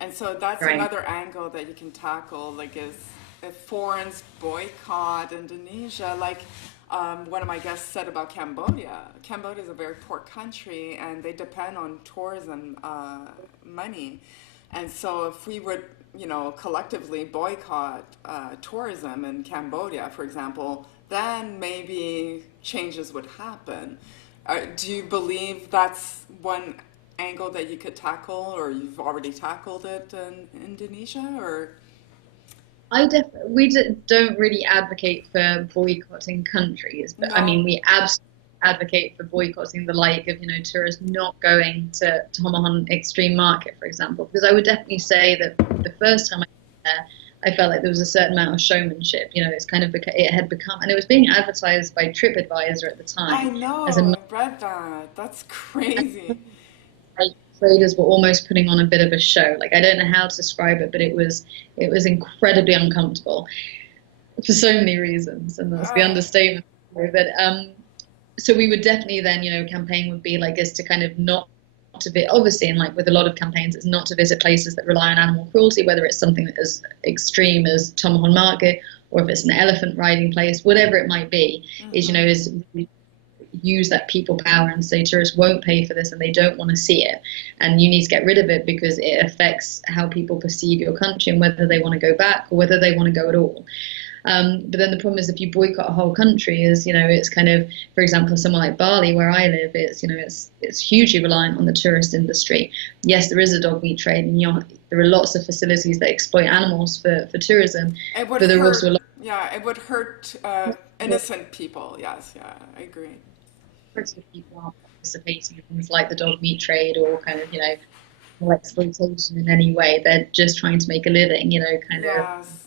And so that's Right. another angle that you can tackle, is if foreigners boycott Indonesia, one of my guests said about Cambodia. Cambodia is a very poor country and they depend on tourism money. And so if we would, collectively boycott tourism in Cambodia, for example, then maybe changes would happen. Do you believe that's one angle that you could tackle, or you've already tackled it in Indonesia, or? We don't really advocate for boycotting countries, but No. I mean, we absolutely advocate for boycotting the of tourists not going to Homahon Extreme Market, for example, because I would definitely say that the first time I was there, I felt like there was a certain amount of showmanship. It's kind of it had become, and it was being advertised by TripAdvisor at the time. I know, as a I read that. That's crazy. Traders were almost putting on a bit of a show. I don't know how to describe it, but it was incredibly uncomfortable for so many reasons, and that's the understatement. But so we would definitely then, campaign would be is to kind of not to visit, obviously, and with a lot of campaigns, it's not to visit places that rely on animal cruelty, whether it's something as extreme as Tomahon Market, or if it's an elephant riding place, whatever it might be, is use that people power and say tourists won't pay for this and they don't want to see it, and you need to get rid of it because it affects how people perceive your country and whether they want to go back or whether they want to go at all. But then the problem is if you boycott a whole country, it's kind of, for example, somewhere like Bali where I live, it's hugely reliant on the tourist industry. Yes, there is a dog meat trade, and there are lots of facilities that exploit animals for tourism, but there are also a lot. Yeah, it would hurt innocent people. Yes, yeah, I agree. Of people aren't participating in things like the dog meat trade or kind of exploitation in any way. They're just trying to make a living, Yes.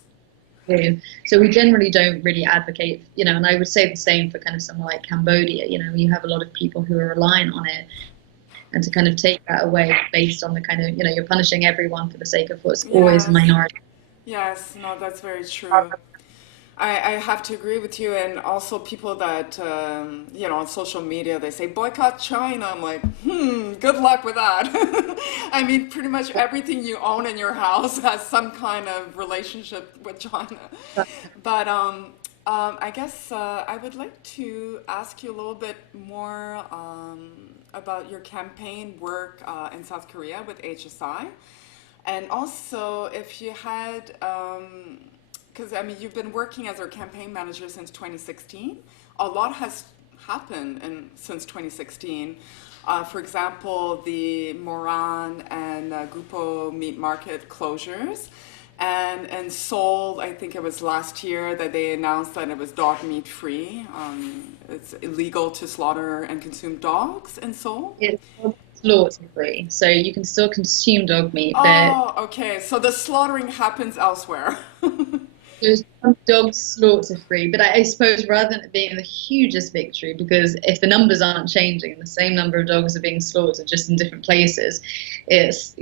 So we generally don't really advocate, and I would say the same for kind of somewhere like Cambodia. You have a lot of people who are reliant on it, and to kind of take that away based on the kind of, you're punishing everyone for the sake of what's always a minority. Yes, no, that's very true. I have to agree with you, and also people that, on social media, they say boycott China. I'm like, good luck with that. I mean, pretty much everything you own in your house has some kind of relationship with China. But I guess I would like to ask you a little bit more about your campaign work in South Korea with HSI, and also if you had... because you've been working as our campaign manager since 2016. A lot has happened since 2016. For example, the Moran and Grupo Meat Market closures. And in Seoul, I think it was last year that they announced that it was dog meat free. It's illegal to slaughter and consume dogs in Seoul. It's slaughter free, so you can still consume dog meat. Oh, okay. So the slaughtering happens elsewhere. There's dogs slaughter free, but I suppose rather than it being the hugest victory, because if the numbers aren't changing and the same number of dogs are being slaughtered just in different places, it's,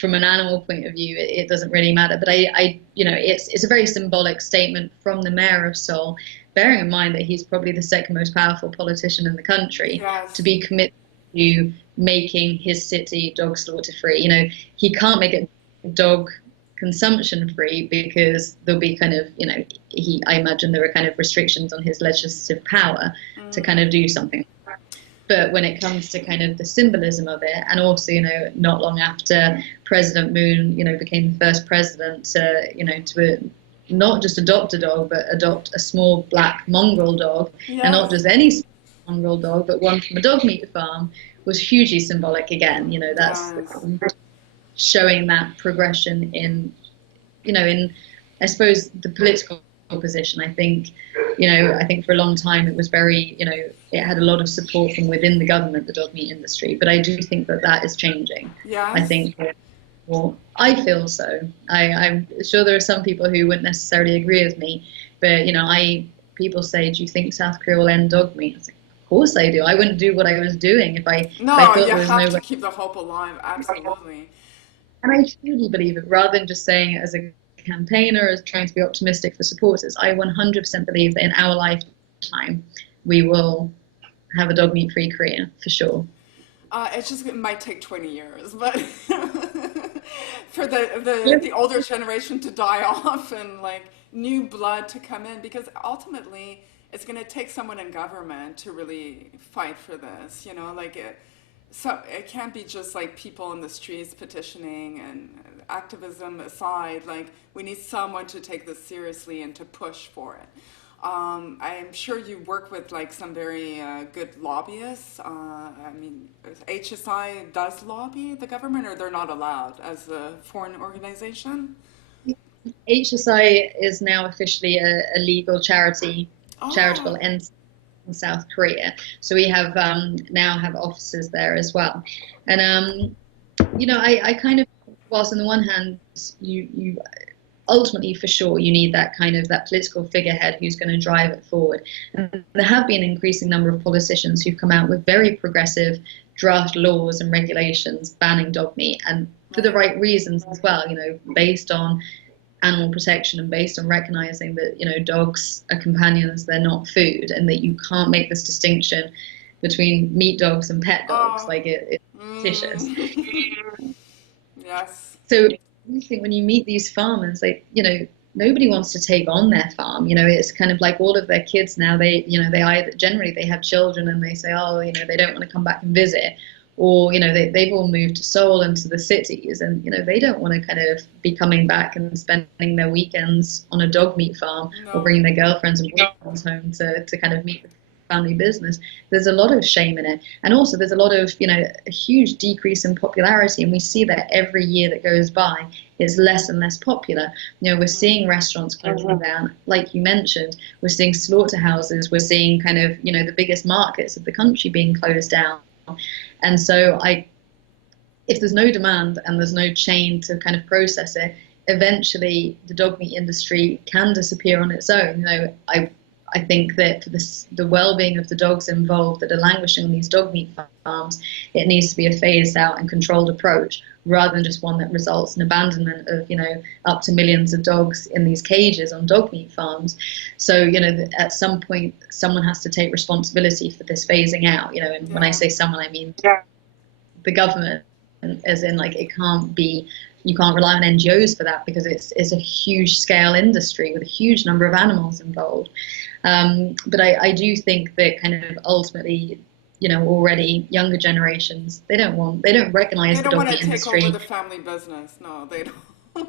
from an animal point of view, it doesn't really matter. But it's a very symbolic statement from the mayor of Seoul, bearing in mind that he's probably the second most powerful politician in the country, Yes. to be committed to making his city dog slaughter free. You know, he can't make it dog consumption free because there'll be kind of, you know, I imagine there are kind of restrictions on his legislative power to kind of do something. But when it comes to kind of the symbolism of it, and also, you know, not long after President Moon, you know, became the first president to, you know, to not just adopt a dog, but adopt a small black mongrel dog, and not just any mongrel dog, but one from a dog meat farm, was hugely symbolic again. You know, that's showing that progression in, you know, in, I suppose, the political position. I think, you know, I think for a long time it was very, you know, it had a lot of support from within the government, the dog meat industry. But I do think that that is changing. Yes. I think, well, I feel so. I'm sure there are some people who wouldn't necessarily agree with me, but, you know, people say, do you think South Korea will end dog meat? I was like, of course I do. I wouldn't do what I was doing if I thought there was no way. You have to keep the hope alive. Absolutely. And I truly believe it, rather than just saying it as a campaigner, as trying to be optimistic for supporters. I 100% believe that in our lifetime, we will have a dog meat free Korea, for sure. It might take 20 years, but for the older generation to die off and like new blood to come in, because ultimately it's going to take someone in government to really fight for this, you know, like so it can't be just like people in the streets petitioning and activism aside. Like we need someone to take this seriously and to push for it. I'm sure you work with like some very good lobbyists. I mean, HSI does lobby the government, or they're not allowed as a foreign organization? HSI is now officially a legal charitable entity in South Korea. So we have now have offices there as well. And you know, I kind of, whilst on the one hand, you ultimately, for sure, you need that kind of that political figurehead who's going to drive it forward. And there have been an increasing number of politicians who've come out with very progressive draft laws and regulations banning dog meat, and for the right reasons as well, you know, based on animal protection and based on recognizing that, you know, dogs are companions, they're not food, and that you can't make this distinction between meat dogs and pet dogs. Like it's fictitious. Yes. So I think when you meet these farmers, like, you know, nobody wants to take on their farm. You know, it's kind of like all of their kids now, they, you know, they either generally they have children and they say, oh, you know, they don't want to come back and visit, or, you know, they've all moved to Seoul and to the cities, and, you know, they don't want to kind of be coming back and spending their weekends on a dog meat farm or bringing their girlfriends and boyfriends home to kind of meet the family business. There's a lot of shame in it. And also there's a lot of, you know, a huge decrease in popularity. And we see that every year that goes by, it's less and less popular. You know, we're seeing restaurants closing down, like you mentioned. We're seeing slaughterhouses. We're seeing kind of, you know, the biggest markets of the country being closed down. And so if there's no demand and there's no chain to kind of process it, eventually the dog meat industry can disappear on its own. You know, I think that for the well-being of the dogs involved that are languishing on these dog meat farms, it needs to be a phased out and controlled approach, rather than just one that results in abandonment of, you know, up to millions of dogs in these cages on dog meat farms. So, you know, at some point, someone has to take responsibility for this phasing out, you know, and when I say someone, I mean the government, as in, like, it can't be, you can't rely on NGOs for that, because it's a huge scale industry with a huge number of animals involved. But I do think that kind of ultimately, you know, already younger generations, they don't recognize the dog meat industry. They don't want to take over the family business. No, they don't.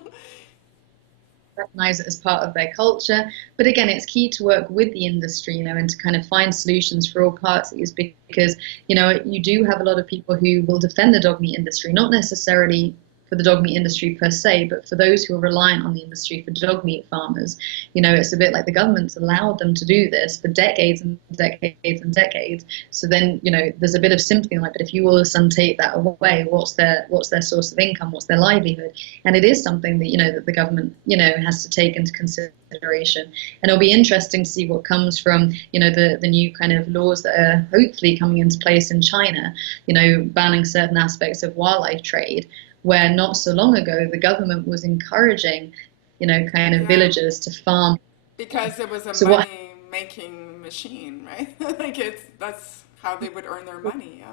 Recognize it as part of their culture. But again, it's key to work with the industry, you know, and to kind of find solutions for all parties, because, you know, you do have a lot of people who will defend the dog meat industry, not necessarily for the dog meat industry per se, but for those who are reliant on the industry, for dog meat farmers. You know, it's a bit like the government's allowed them to do this for decades and decades and decades. So then, you know, there's a bit of sympathy like, but if you all of a sudden take that away, what's their source of income? What's their livelihood? And it is something that, you know, that the government, you know, has to take into consideration. And it'll be interesting to see what comes from, you know, the new kind of laws that are hopefully coming into place in China, you know, banning certain aspects of wildlife trade, where not so long ago the government was encouraging, you know, kind of villagers to farm. Because it was a money-making machine, right? Like that's how they would earn their money,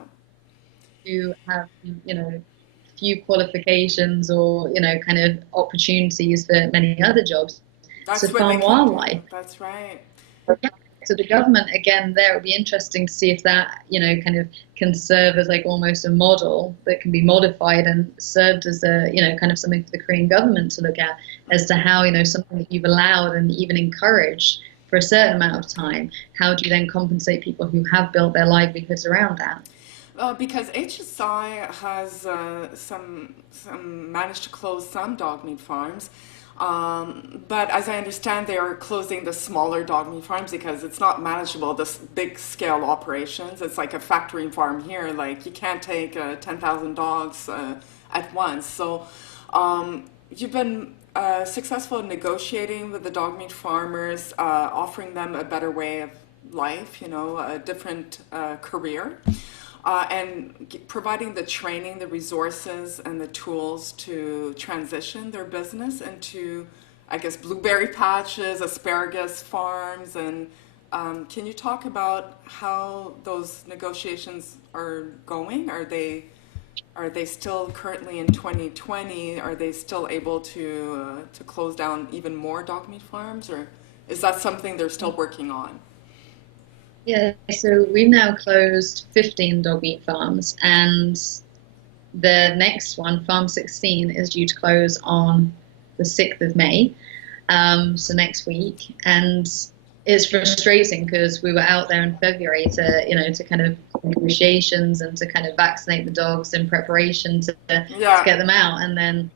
who have, few qualifications or, kind of opportunities for many other jobs to That's what they farm can do. wildlife. That's right. So the government, again, there, it would be interesting to see if that, kind of can serve as like almost a model that can be modified and served as a, kind of something for the Korean government to look at as to how, something that you've allowed and even encouraged for a certain amount of time, how do you then compensate people who have built their livelihoods around that? Because HSI has some managed to close some dog meat farms, but as I understand, they are closing the smaller dog meat farms because it's not manageable. This big scale operations, it's like a factory farm here. Like you can't take 10,000 dogs at once. So you've been successful in negotiating with the dog meat farmers, offering them a better way of life, a different career. And providing the training, the resources, and the tools to transition their business into, I guess, blueberry patches, asparagus farms, and can you talk about how those negotiations are going? Are they still currently in 2020? Are they still able to close down even more dog meat farms, or is that something they're still working on? Yeah, so we've now closed 15 dog meat farms, and the next one, Farm 16, is due to close on the 6th of May, so next week. And it's frustrating because we were out there in February to kind of negotiations and to kind of vaccinate the dogs in preparation to get them out, and then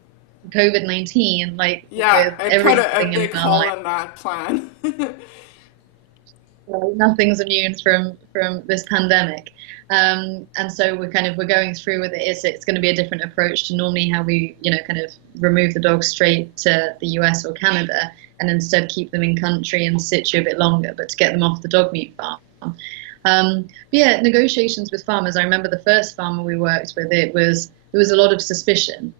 COVID-19, like Yeah, with I put a everything in big our hole life. in that plan. Nothing's immune from this pandemic, and so we're going through with it. It's going to be a different approach to normally how we kind of remove the dogs straight to the US or Canada, and instead keep them in country in situ a bit longer, but to get them off the dog meat farm. But yeah, negotiations with farmers. I remember the first farmer we worked with. There was a lot of suspicion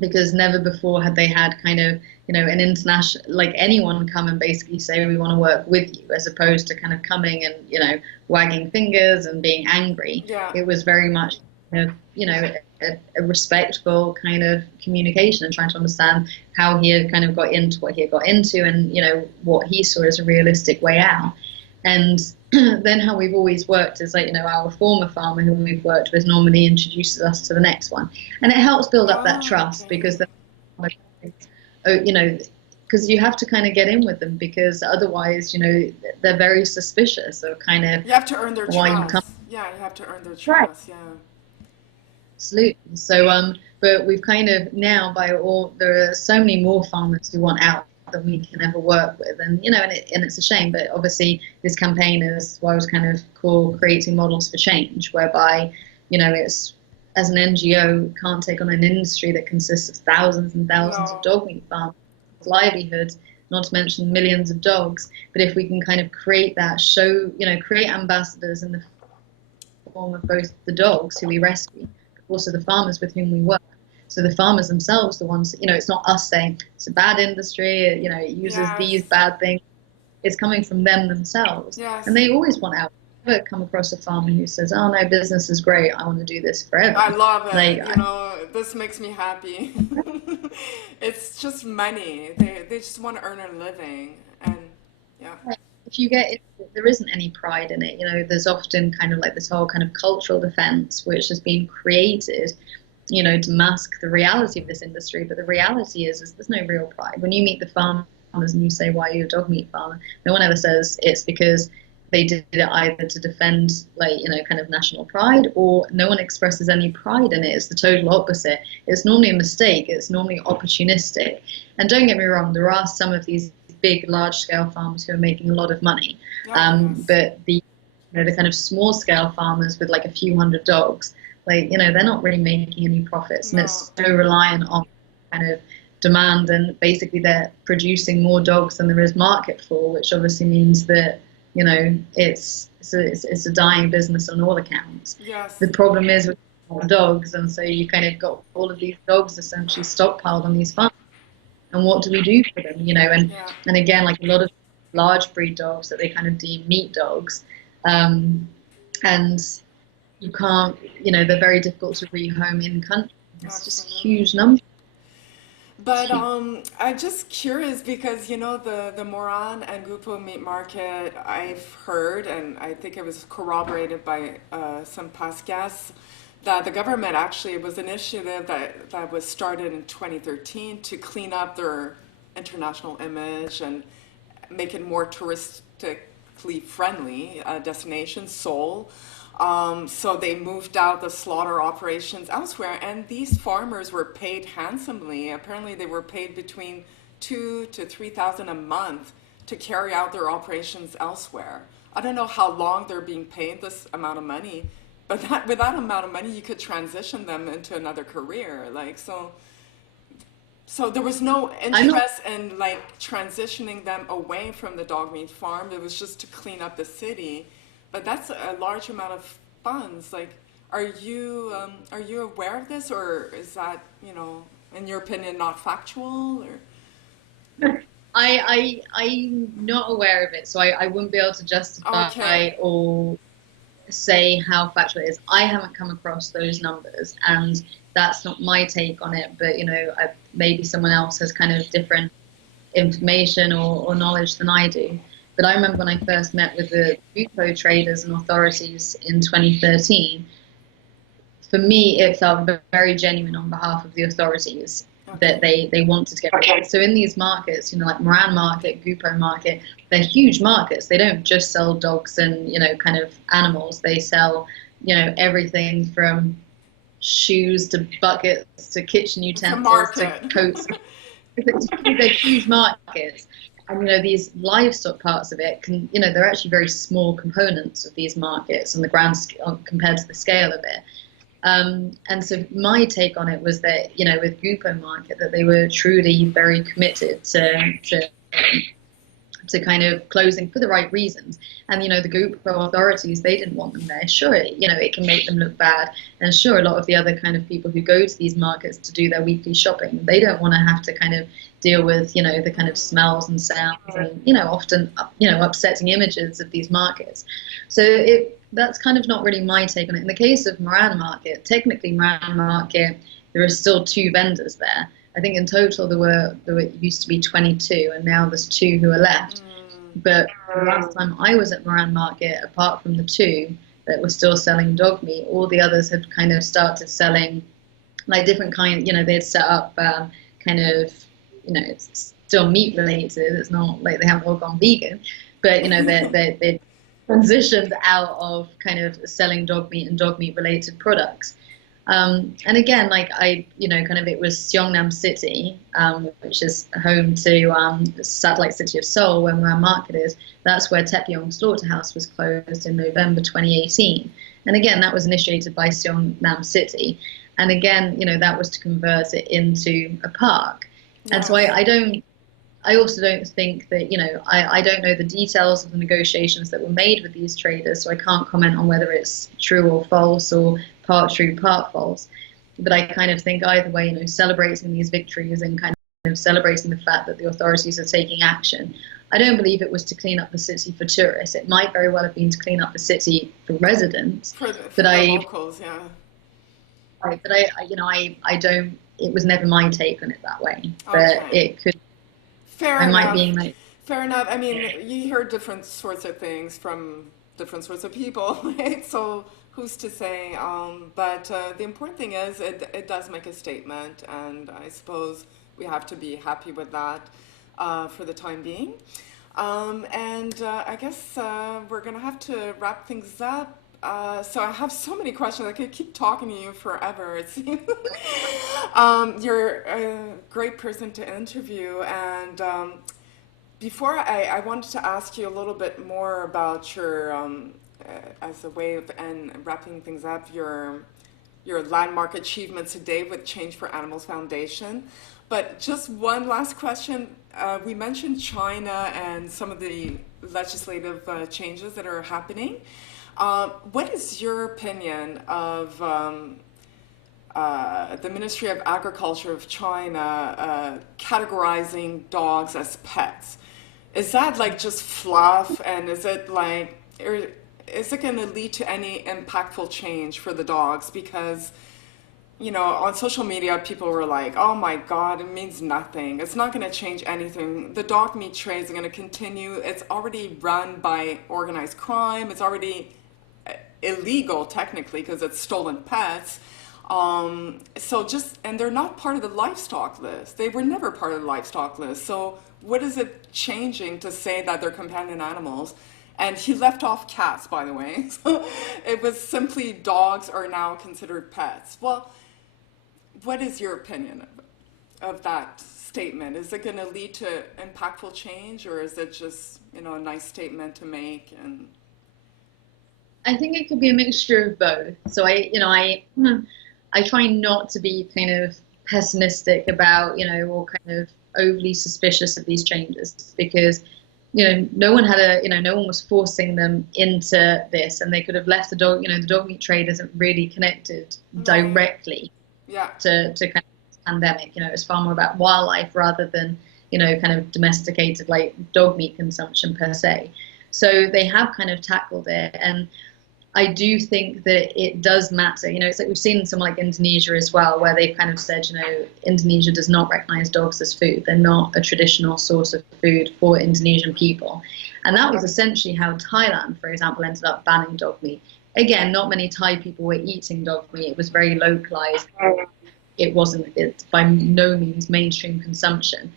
because never before had they had kind of an international, like anyone come and basically say we want to work with you, as opposed to kind of coming and wagging fingers and being angry. Yeah. It was very much a respectful kind of communication and trying to understand how he had kind of got into what he had got into, and what he saw as a realistic way out. And then how we've always worked is like, our former farmer who we've worked with normally introduces us to the next one. And it helps build up that trust, Okay. because because you have to kind of get in with them, because otherwise, they're very suspicious of kind of You have to earn their why you come. trust. Yeah, you have to earn their Right. trust. Yeah. Absolutely. So, but we've kind of now, there are so many more farmers who want out than we can ever work with, and and it's a shame. But obviously, this campaign is what I was kind of call creating models for change, whereby it's, as an NGO, can't take on an industry that consists of thousands and thousands of No. dog meat farms, livelihoods, not to mention millions of dogs. But if we can kind of create that create ambassadors in the form of both the dogs who we rescue, but also the farmers with whom we work. So the farmers themselves, the ones, it's not us saying it's a bad industry, it uses these Yes. bad things. It's coming from them themselves. And Yes. they always want out. I've never come across a farmer who says, oh no, business is great, I want to do this forever. I love Like, it. This makes me happy. It's just money. They just want to earn a living. And yeah. if you get it, there isn't any pride in it. There's often kind of like this whole kind of cultural defense, which has been created, to mask the reality of this industry. But the reality is there's no real pride. When you meet the farmers and you say, why are you a dog meat farmer? No one ever says it's because they did it either to defend, like, kind of national pride, or no one expresses any pride in it. It's the total opposite. It's normally a mistake. It's normally opportunistic. And don't get me wrong, there are some of these big, large-scale farmers who are making a lot of money. Yes. But the kind of small-scale farmers with like a few hundred dogs, like, they're not really making any profits. And No. it's so reliant on kind of demand, and basically they're producing more dogs than there is market for, which obviously means that it's a dying business on all accounts. Yes. The problem is with dogs, and so you kind of got all of these dogs essentially stockpiled on these farms. And what do we do for them? Yeah. And again, like a lot of large breed dogs that they kind of deem meat dogs, and you can't, they're very difficult to rehome in country. It's just Absolutely. huge numbers. It's But huge. I'm just curious because the Moran and Gupo meat market I've heard, and I think it was corroborated by some past guests, that the government actually, it was an initiative that was started in 2013 to clean up their international image and make it more touristically friendly destination, Seoul. So they moved out the slaughter operations elsewhere, and these farmers were paid handsomely. Apparently, they were paid between 2 to 3,000 a month to carry out their operations elsewhere. I don't know how long they're being paid this amount of money, but with that amount of money, you could transition them into another career. So there was no I'm not, interest in like transitioning them away from the dog meat farm. It was just to clean up the city. But that's a large amount of funds. Like, are you aware of this, or is that, in your opinion, not factual? Or I'm not aware of it, so I wouldn't be able to okay, justify or say how factual it is. I haven't come across those numbers, and that's not my take on it. But maybe someone else has kind of different information or knowledge than I do. But I remember when I first met with the Bupo traders and authorities in 2013, for me, it felt very genuine on behalf of the authorities that okay, they wanted to get rid of it. So in these markets, like Moran Market, Gupo Market, they're huge markets. They don't just sell dogs and, kind of animals. They sell, everything from shoes to buckets to kitchen it's a utensils to market. coats. They're huge markets. And these livestock parts of it they're actually very small components of these markets on the grand compared to the scale of it. And so my take on it was that, with Grupo Market, that they were truly very committed to kind of closing for the right reasons. And, the Grupo authorities, they didn't want them there. Sure, it can make them look bad. And sure, a lot of the other kind of people who go to these markets to do their weekly shopping, they don't want to have to kind of deal with, the kind of smells and sounds and, often, upsetting images of these markets. So that's kind of not really my take on it. In the case of Moran Market, technically Moran Market, there are still two vendors there. I think in total there used to be 22, and now there's two who are left. But the last time I was at Moran Market, apart from the two that were still selling dog meat, all the others had kind of started selling like different kind. They'd set up kind of, it's still meat related. It's not like they haven't all gone vegan, but they transitioned out of kind of selling dog meat and dog meat related products. And again, like kind of it was Seongnam City, which is home to the satellite city of Seoul, where Moran Market is. That's where Taepyeong Slaughterhouse was closed in November 2018. And again, that was initiated by Seongnam City. And again, that was to convert it into a park. And so Yes. I also don't think that, I don't know the details of the negotiations that were made with these traders, so I can't comment on whether it's true or false or part true, part false. But I kind of think either way, celebrating these victories and kind of celebrating the fact that the authorities are taking action. I don't believe it was to clean up the city for tourists. It might very well have been to clean up the city for residents, For but the locals, yeah. I don't. It was never my take on it that way. But Okay. it could. Fair I might enough. be like. Fair enough. I mean, you hear different sorts of things from different sorts of people, right? So who's to say? But the important thing is it does make a statement, and I suppose we have to be happy with that for the time being. And I guess we're going to have to wrap things up. So I have so many questions. I could keep talking to you forever, it seems. You're a great person to interview. And before I wanted to ask you a little bit more about your, as a way of and wrapping things up, your landmark achievements today with Change for Animals Foundation. But just one last question. We mentioned China and some of the legislative changes that are happening. What is your opinion of the Ministry of Agriculture of China categorizing dogs as pets? Is that like just fluff, and is it like, is it going to lead to any impactful change for the dogs? Because, you know, on social media, people were like, oh my God, it means nothing. It's not going to change anything. The dog meat trade is going to continue. It's already run by organized crime. It's already illegal, technically, because it's stolen pets. And they're not part of the livestock list. They were never part of the livestock list. So what is it changing to say that they're companion animals? And he left off cats, by the way. So it was simply dogs are now considered pets. Well, what is your opinion of that statement? Is it going to lead to impactful change, or is it just, you know, a nice statement to make? And I think it could be a mixture of both. So I try not to be kind of pessimistic about, you know, or kind of overly suspicious of these changes, because, you know, no one was forcing them into this, and they could have left the dog, you know, the dog meat trade isn't really connected directly to kind of pandemic. You know, it's far more about wildlife rather than, you know, kind of domesticated like dog meat consumption per se. So they have kind of tackled it, and I do think that it does matter. You know, it's like we've seen in somewhere like Indonesia as well, where they've kind of said, you know, Indonesia does not recognize dogs as food. They're not a traditional source of food for Indonesian people. And that was essentially how Thailand, for example, ended up banning dog meat. Again, not many Thai people were eating dog meat. It was very localized. It's by no means mainstream consumption.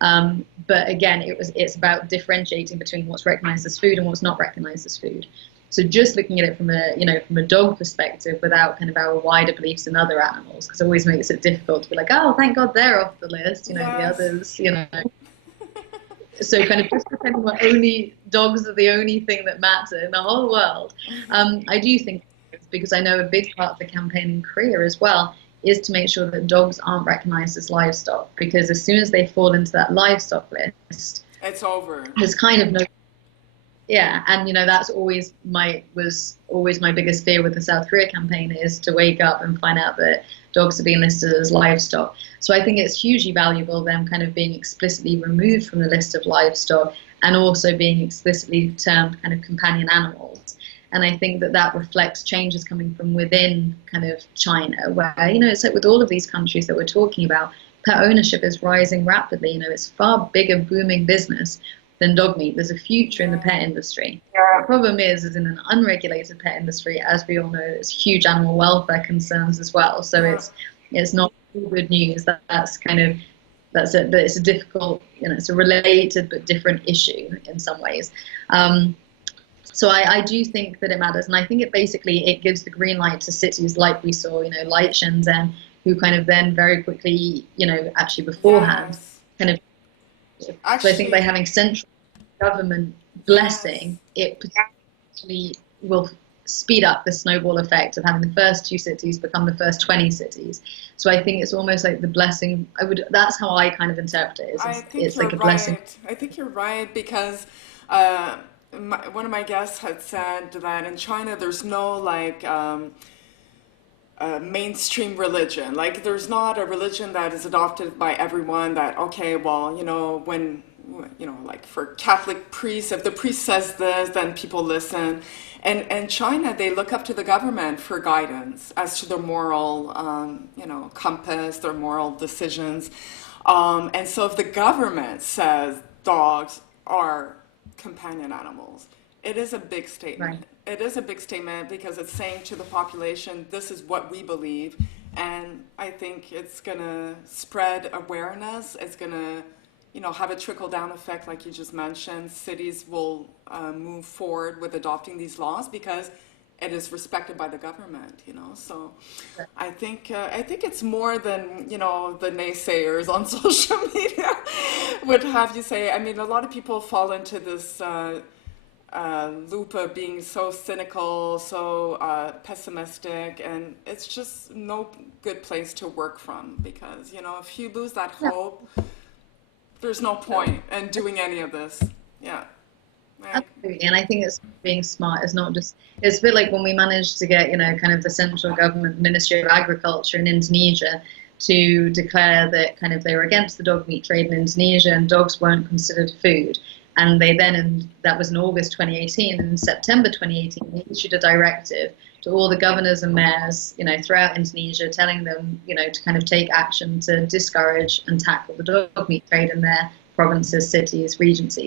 But again, it's about differentiating between what's recognized as food and what's not recognized as food. So just looking at it from a dog perspective, without kind of our wider beliefs in other animals, because it always makes it difficult to be like, oh, thank God they're off the list, you know, the others, you know. So kind of just pretending that only dogs are the only thing that matter in the whole world. I do think it's because I know a big part of the campaign in Korea as well is to make sure that dogs aren't recognized as livestock, because as soon as they fall into that livestock list, it's over. There's kind of no. Yeah, and you know that's was always my biggest fear with the South Korea campaign, is to wake up and find out that dogs are being listed as livestock. So I think it's hugely valuable them kind of being explicitly removed from the list of livestock, and also being explicitly termed kind of companion animals. And I think that reflects changes coming from within kind of China, where, you know, it's like with all of these countries that we're talking about, pet ownership is rising rapidly. You know, it's far bigger booming business than dog meat. There's a future in the pet industry. The problem is in an unregulated pet industry, as we all know, there's huge animal welfare concerns as well. So it's not good news. It's a difficult, you know, it's a related but different issue in some ways. So I do think that it matters, and I think it gives the green light to cities like we saw, you know, like Shenzhen, who kind of then very quickly, you know, actually beforehand, kind of. So I think by having central government blessing, it potentially will speed up the snowball effect of having the first 2 cities become the first 20 cities. So I think it's almost like the blessing. That's how I kind of interpret it. It's like a blessing. I think you're right, because one of my guests had said that in China there's no like mainstream religion. Like there's not a religion that is adopted by everyone, that, okay, well, you know, when, you know, like for Catholic priests, if the priest says this, then people listen. And China, they look up to the government for guidance as to their moral, you know, compass, their moral decisions. And so if the government says dogs are companion animals, it is a big statement. Right. It is a big statement, because it's saying to the population, this is what we believe. And I think it's going to spread awareness. It's going to, you know, have a trickle-down effect, like you just mentioned. Cities will move forward with adopting these laws because it is respected by the government, you know. So I think it's more than, you know, the naysayers on social media would have you say. I mean, a lot of people fall into this loop of being so cynical, so pessimistic, and it's just no good place to work from, because, you know, if you lose that hope, there's no point in doing any of this. Yeah. Absolutely, and I think it's being smart. It's not just. It's a bit like when we managed to get, you know, kind of the central government Ministry of Agriculture in Indonesia to declare that kind of they were against the dog meat trade in Indonesia, and dogs weren't considered food. And they then, that was in August 2018, and in September 2018, they issued a directive to all the governors and mayors, throughout Indonesia, telling them, to kind of take action to discourage and tackle the dog meat trade in their provinces, cities, regions,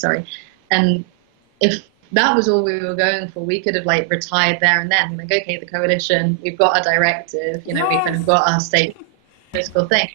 sorry. And if that was all we were going for, we could have retired there and then. Like, okay, the coalition, we've got our directive, we kind of got our state political thing.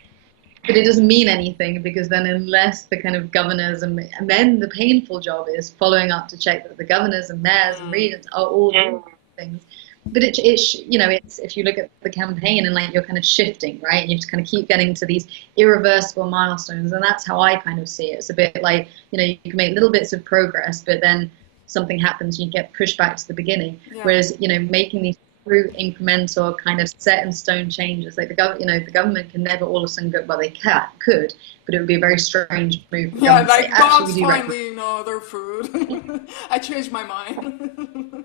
But it doesn't mean anything, because then unless the kind of governors and then the painful job is following up to check that the governors and mayors and regions are all doing things. But it's if you look at the campaign and you're kind of shifting, right? And you have to kind of keep getting to these irreversible milestones, and that's how I kind of see it. It's a bit like, you can make little bits of progress, but then something happens and you get pushed back to the beginning. Whereas, making these through incremental kind of set in stone changes, like the government can never all of a sudden go, well, they could, but it would be a very strange move. Dogs finally know their food. I changed my mind.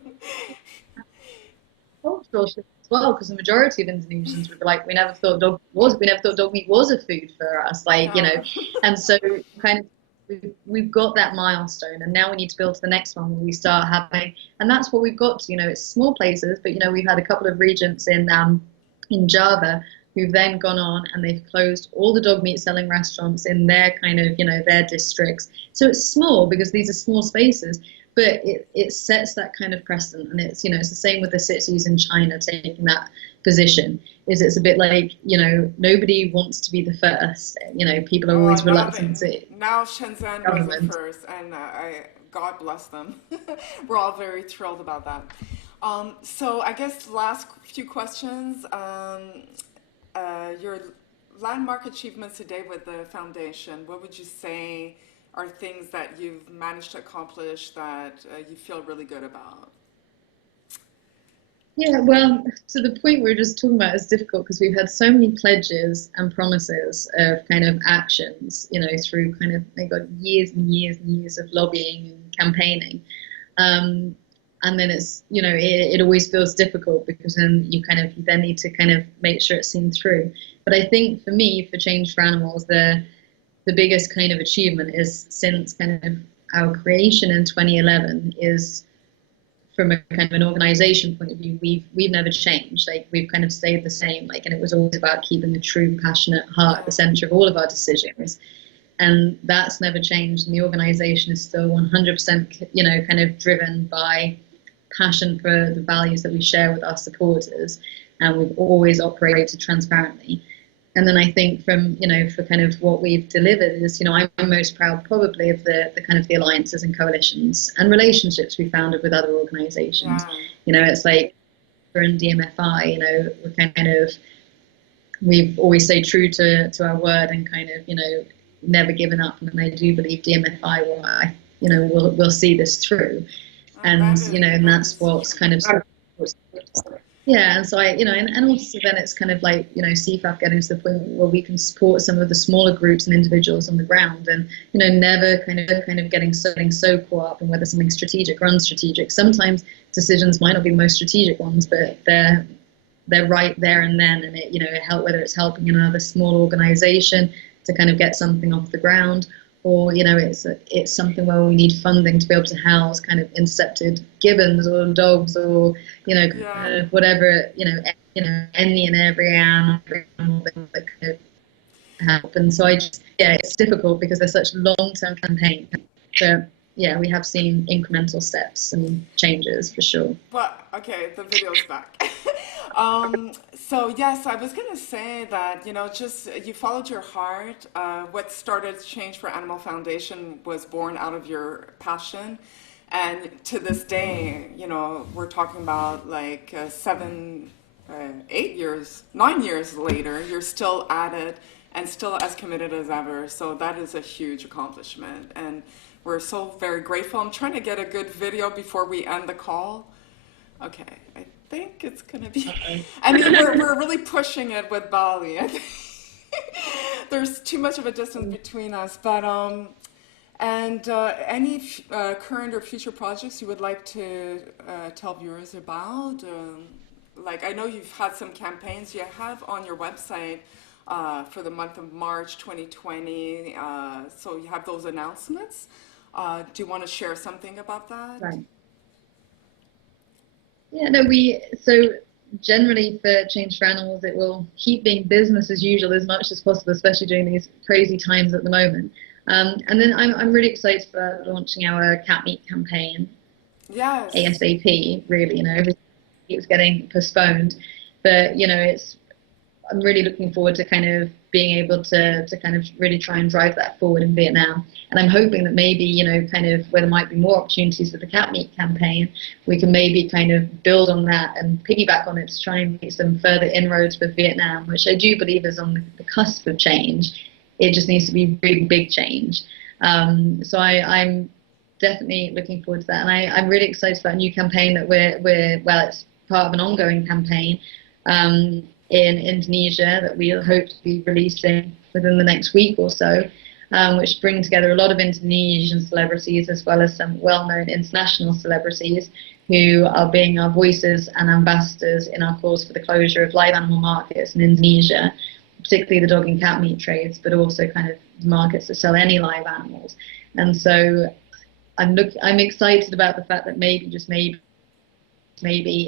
Cultural shift as well, because the majority of Indonesians would be like, we never thought dog meat was a food for us, and so kind of we've got that milestone, and now we need to build to the next one where we start having, and that's what we've got to, it's small places, but we've had a couple of regents in Java who've then gone on and they've closed all the dog meat selling restaurants in their kind of their districts. So it's small because these are small spaces, but it sets that kind of precedent, and it's it's the same with the cities in China taking that position. It's a bit like nobody wants to be the first. People are always reluctant to. Now Shenzhen was the first, and God bless them. We're all very thrilled about that. So I guess last few questions. Your landmark achievements today with the foundation, what would you say are things that you've managed to accomplish that you feel really good about? Yeah, well, to the point we were just talking about, is difficult because we've had so many pledges and promises of kind of actions, through kind of, they got years and years and years of lobbying and campaigning. And then it's, it always feels difficult because then you then need to kind of make sure it's seen through. But I think for me, for Change for Animals, the biggest kind of achievement is, since kind of our creation in 2011, is from a kind of an organization point of view, we've never changed. We've kind of stayed the same. And it was always about keeping a true, passionate heart at the center of all of our decisions. And that's never changed. And the organization is still 100%, kind of driven by passion for the values that we share with our supporters. And we've always operated transparently. And then I think from, for kind of what we've delivered is, I'm most proud probably of the kind of the alliances and coalitions and relationships we founded with other organizations. It's like we're in DMFI, we're kind of, we've always stayed true to our word and kind of, never given up. And I do believe DMFI we'll see this through. And, and that's what's kind of, yeah, and so and also then it's kind of like, CFAF getting to the point where we can support some of the smaller groups and individuals on the ground, and never kind of getting so caught up in whether something's strategic or unstrategic. Sometimes decisions might not be the most strategic ones, but they're right there and then, and it help, whether it's helping another small organization to kind of get something off the ground, or it's something where we need funding to be able to house kind of intercepted gibbons or dogs, or whatever, any and every animal that could help. And so it's difficult because there's such long-term campaign. But yeah, we have seen incremental steps and changes for sure. Well, okay, the video's back. So yes, I was gonna say that, just you followed your heart. What started Change for Animal Foundation was born out of your passion. And to this day, we're talking about 7, 8 years, 9 years later, you're still at it and still as committed as ever. So that is a huge accomplishment. And we're so very grateful. I'm trying to get a good video before we end the call. Okay, I think it's gonna be. I mean, we're really pushing it with Bali. I think there's too much of a distance between us. But any current or future projects you would like to tell viewers about? I know you've had some campaigns you have on your website for the month of March 2020. So you have those announcements. Do you want to share something about that? Right. Yeah, no, so generally for Change for Animals, it will keep being business as usual as much as possible, especially during these crazy times at the moment. And then I'm really excited for launching our cat meat campaign Yes. ASAP. Really, everything keeps getting postponed, but I'm really looking forward to kind of being able to kind of really try and drive that forward in Vietnam. And I'm hoping that maybe, kind of where there might be more opportunities with the cat meat campaign, we can maybe kind of build on that and piggyback on it to try and make some further inroads with Vietnam, which I do believe is on the cusp of change. It just needs to be really big change. So I'm definitely looking forward to that. And I'm really excited about a new campaign that well, it's part of an ongoing campaign. In Indonesia that we'll hope to be releasing within the next week or so, which bring together a lot of Indonesian celebrities as well as some well-known international celebrities who are being our voices and ambassadors in our cause for the closure of live animal markets in Indonesia, particularly the dog and cat meat trades, but also kind of markets that sell any live animals. And so I'm excited about the fact that maybe, just maybe,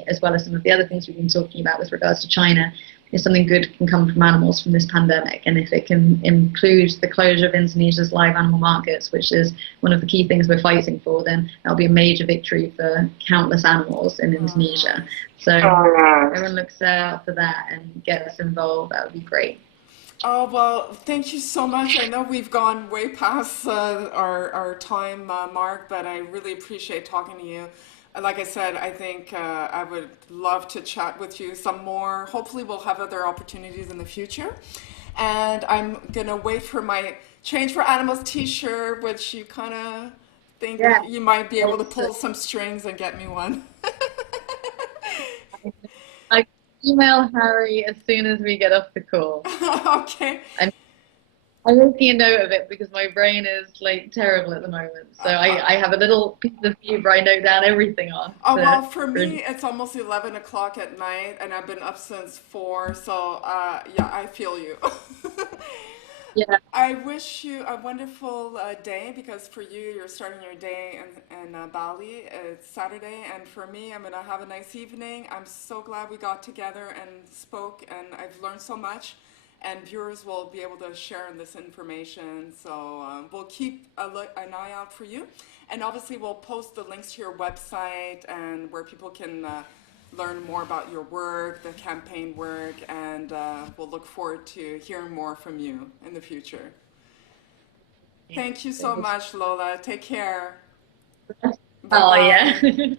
as well as some of the other things we've been talking about with regards to China, if something good can come from animals from this pandemic, and if it can include the closure of Indonesia's live animal markets, which is one of the key things we're fighting for, then that'll be a major victory for countless animals in Indonesia. So everyone looks out for that and gets involved. That would be great. Oh, well, thank you so much. I know we've gone way past our time mark, but I really appreciate talking to you. Like I said, I think I would love to chat with you some more. Hopefully, we'll have other opportunities in the future. And I'm going to wait for my Change for Animals t-shirt, which you kind of think Yeah. you might be able to pull some strings and get me one. I email Harry as soon as we get off the call. Okay. I'm making a note of it because my brain is like terrible at the moment. So I have a little piece of paper I note down everything on. Oh, well, for me, it's almost 11 o'clock at night, and I've been up since 4, so yeah, I feel you. Yeah. I wish you a wonderful day, because for you, you're starting your day in Bali. It's Saturday, and for me, I'm going to have a nice evening. I'm so glad we got together and spoke, and I've learned so much. And viewers will be able to share in this information. So we'll keep an eye out for you. And obviously we'll post the links to your website and where people can learn more about your work, the campaign work, and we'll look forward to hearing more from you in the future. Thank you so much, Lola. Take care. Oh, Bye-bye. yeah.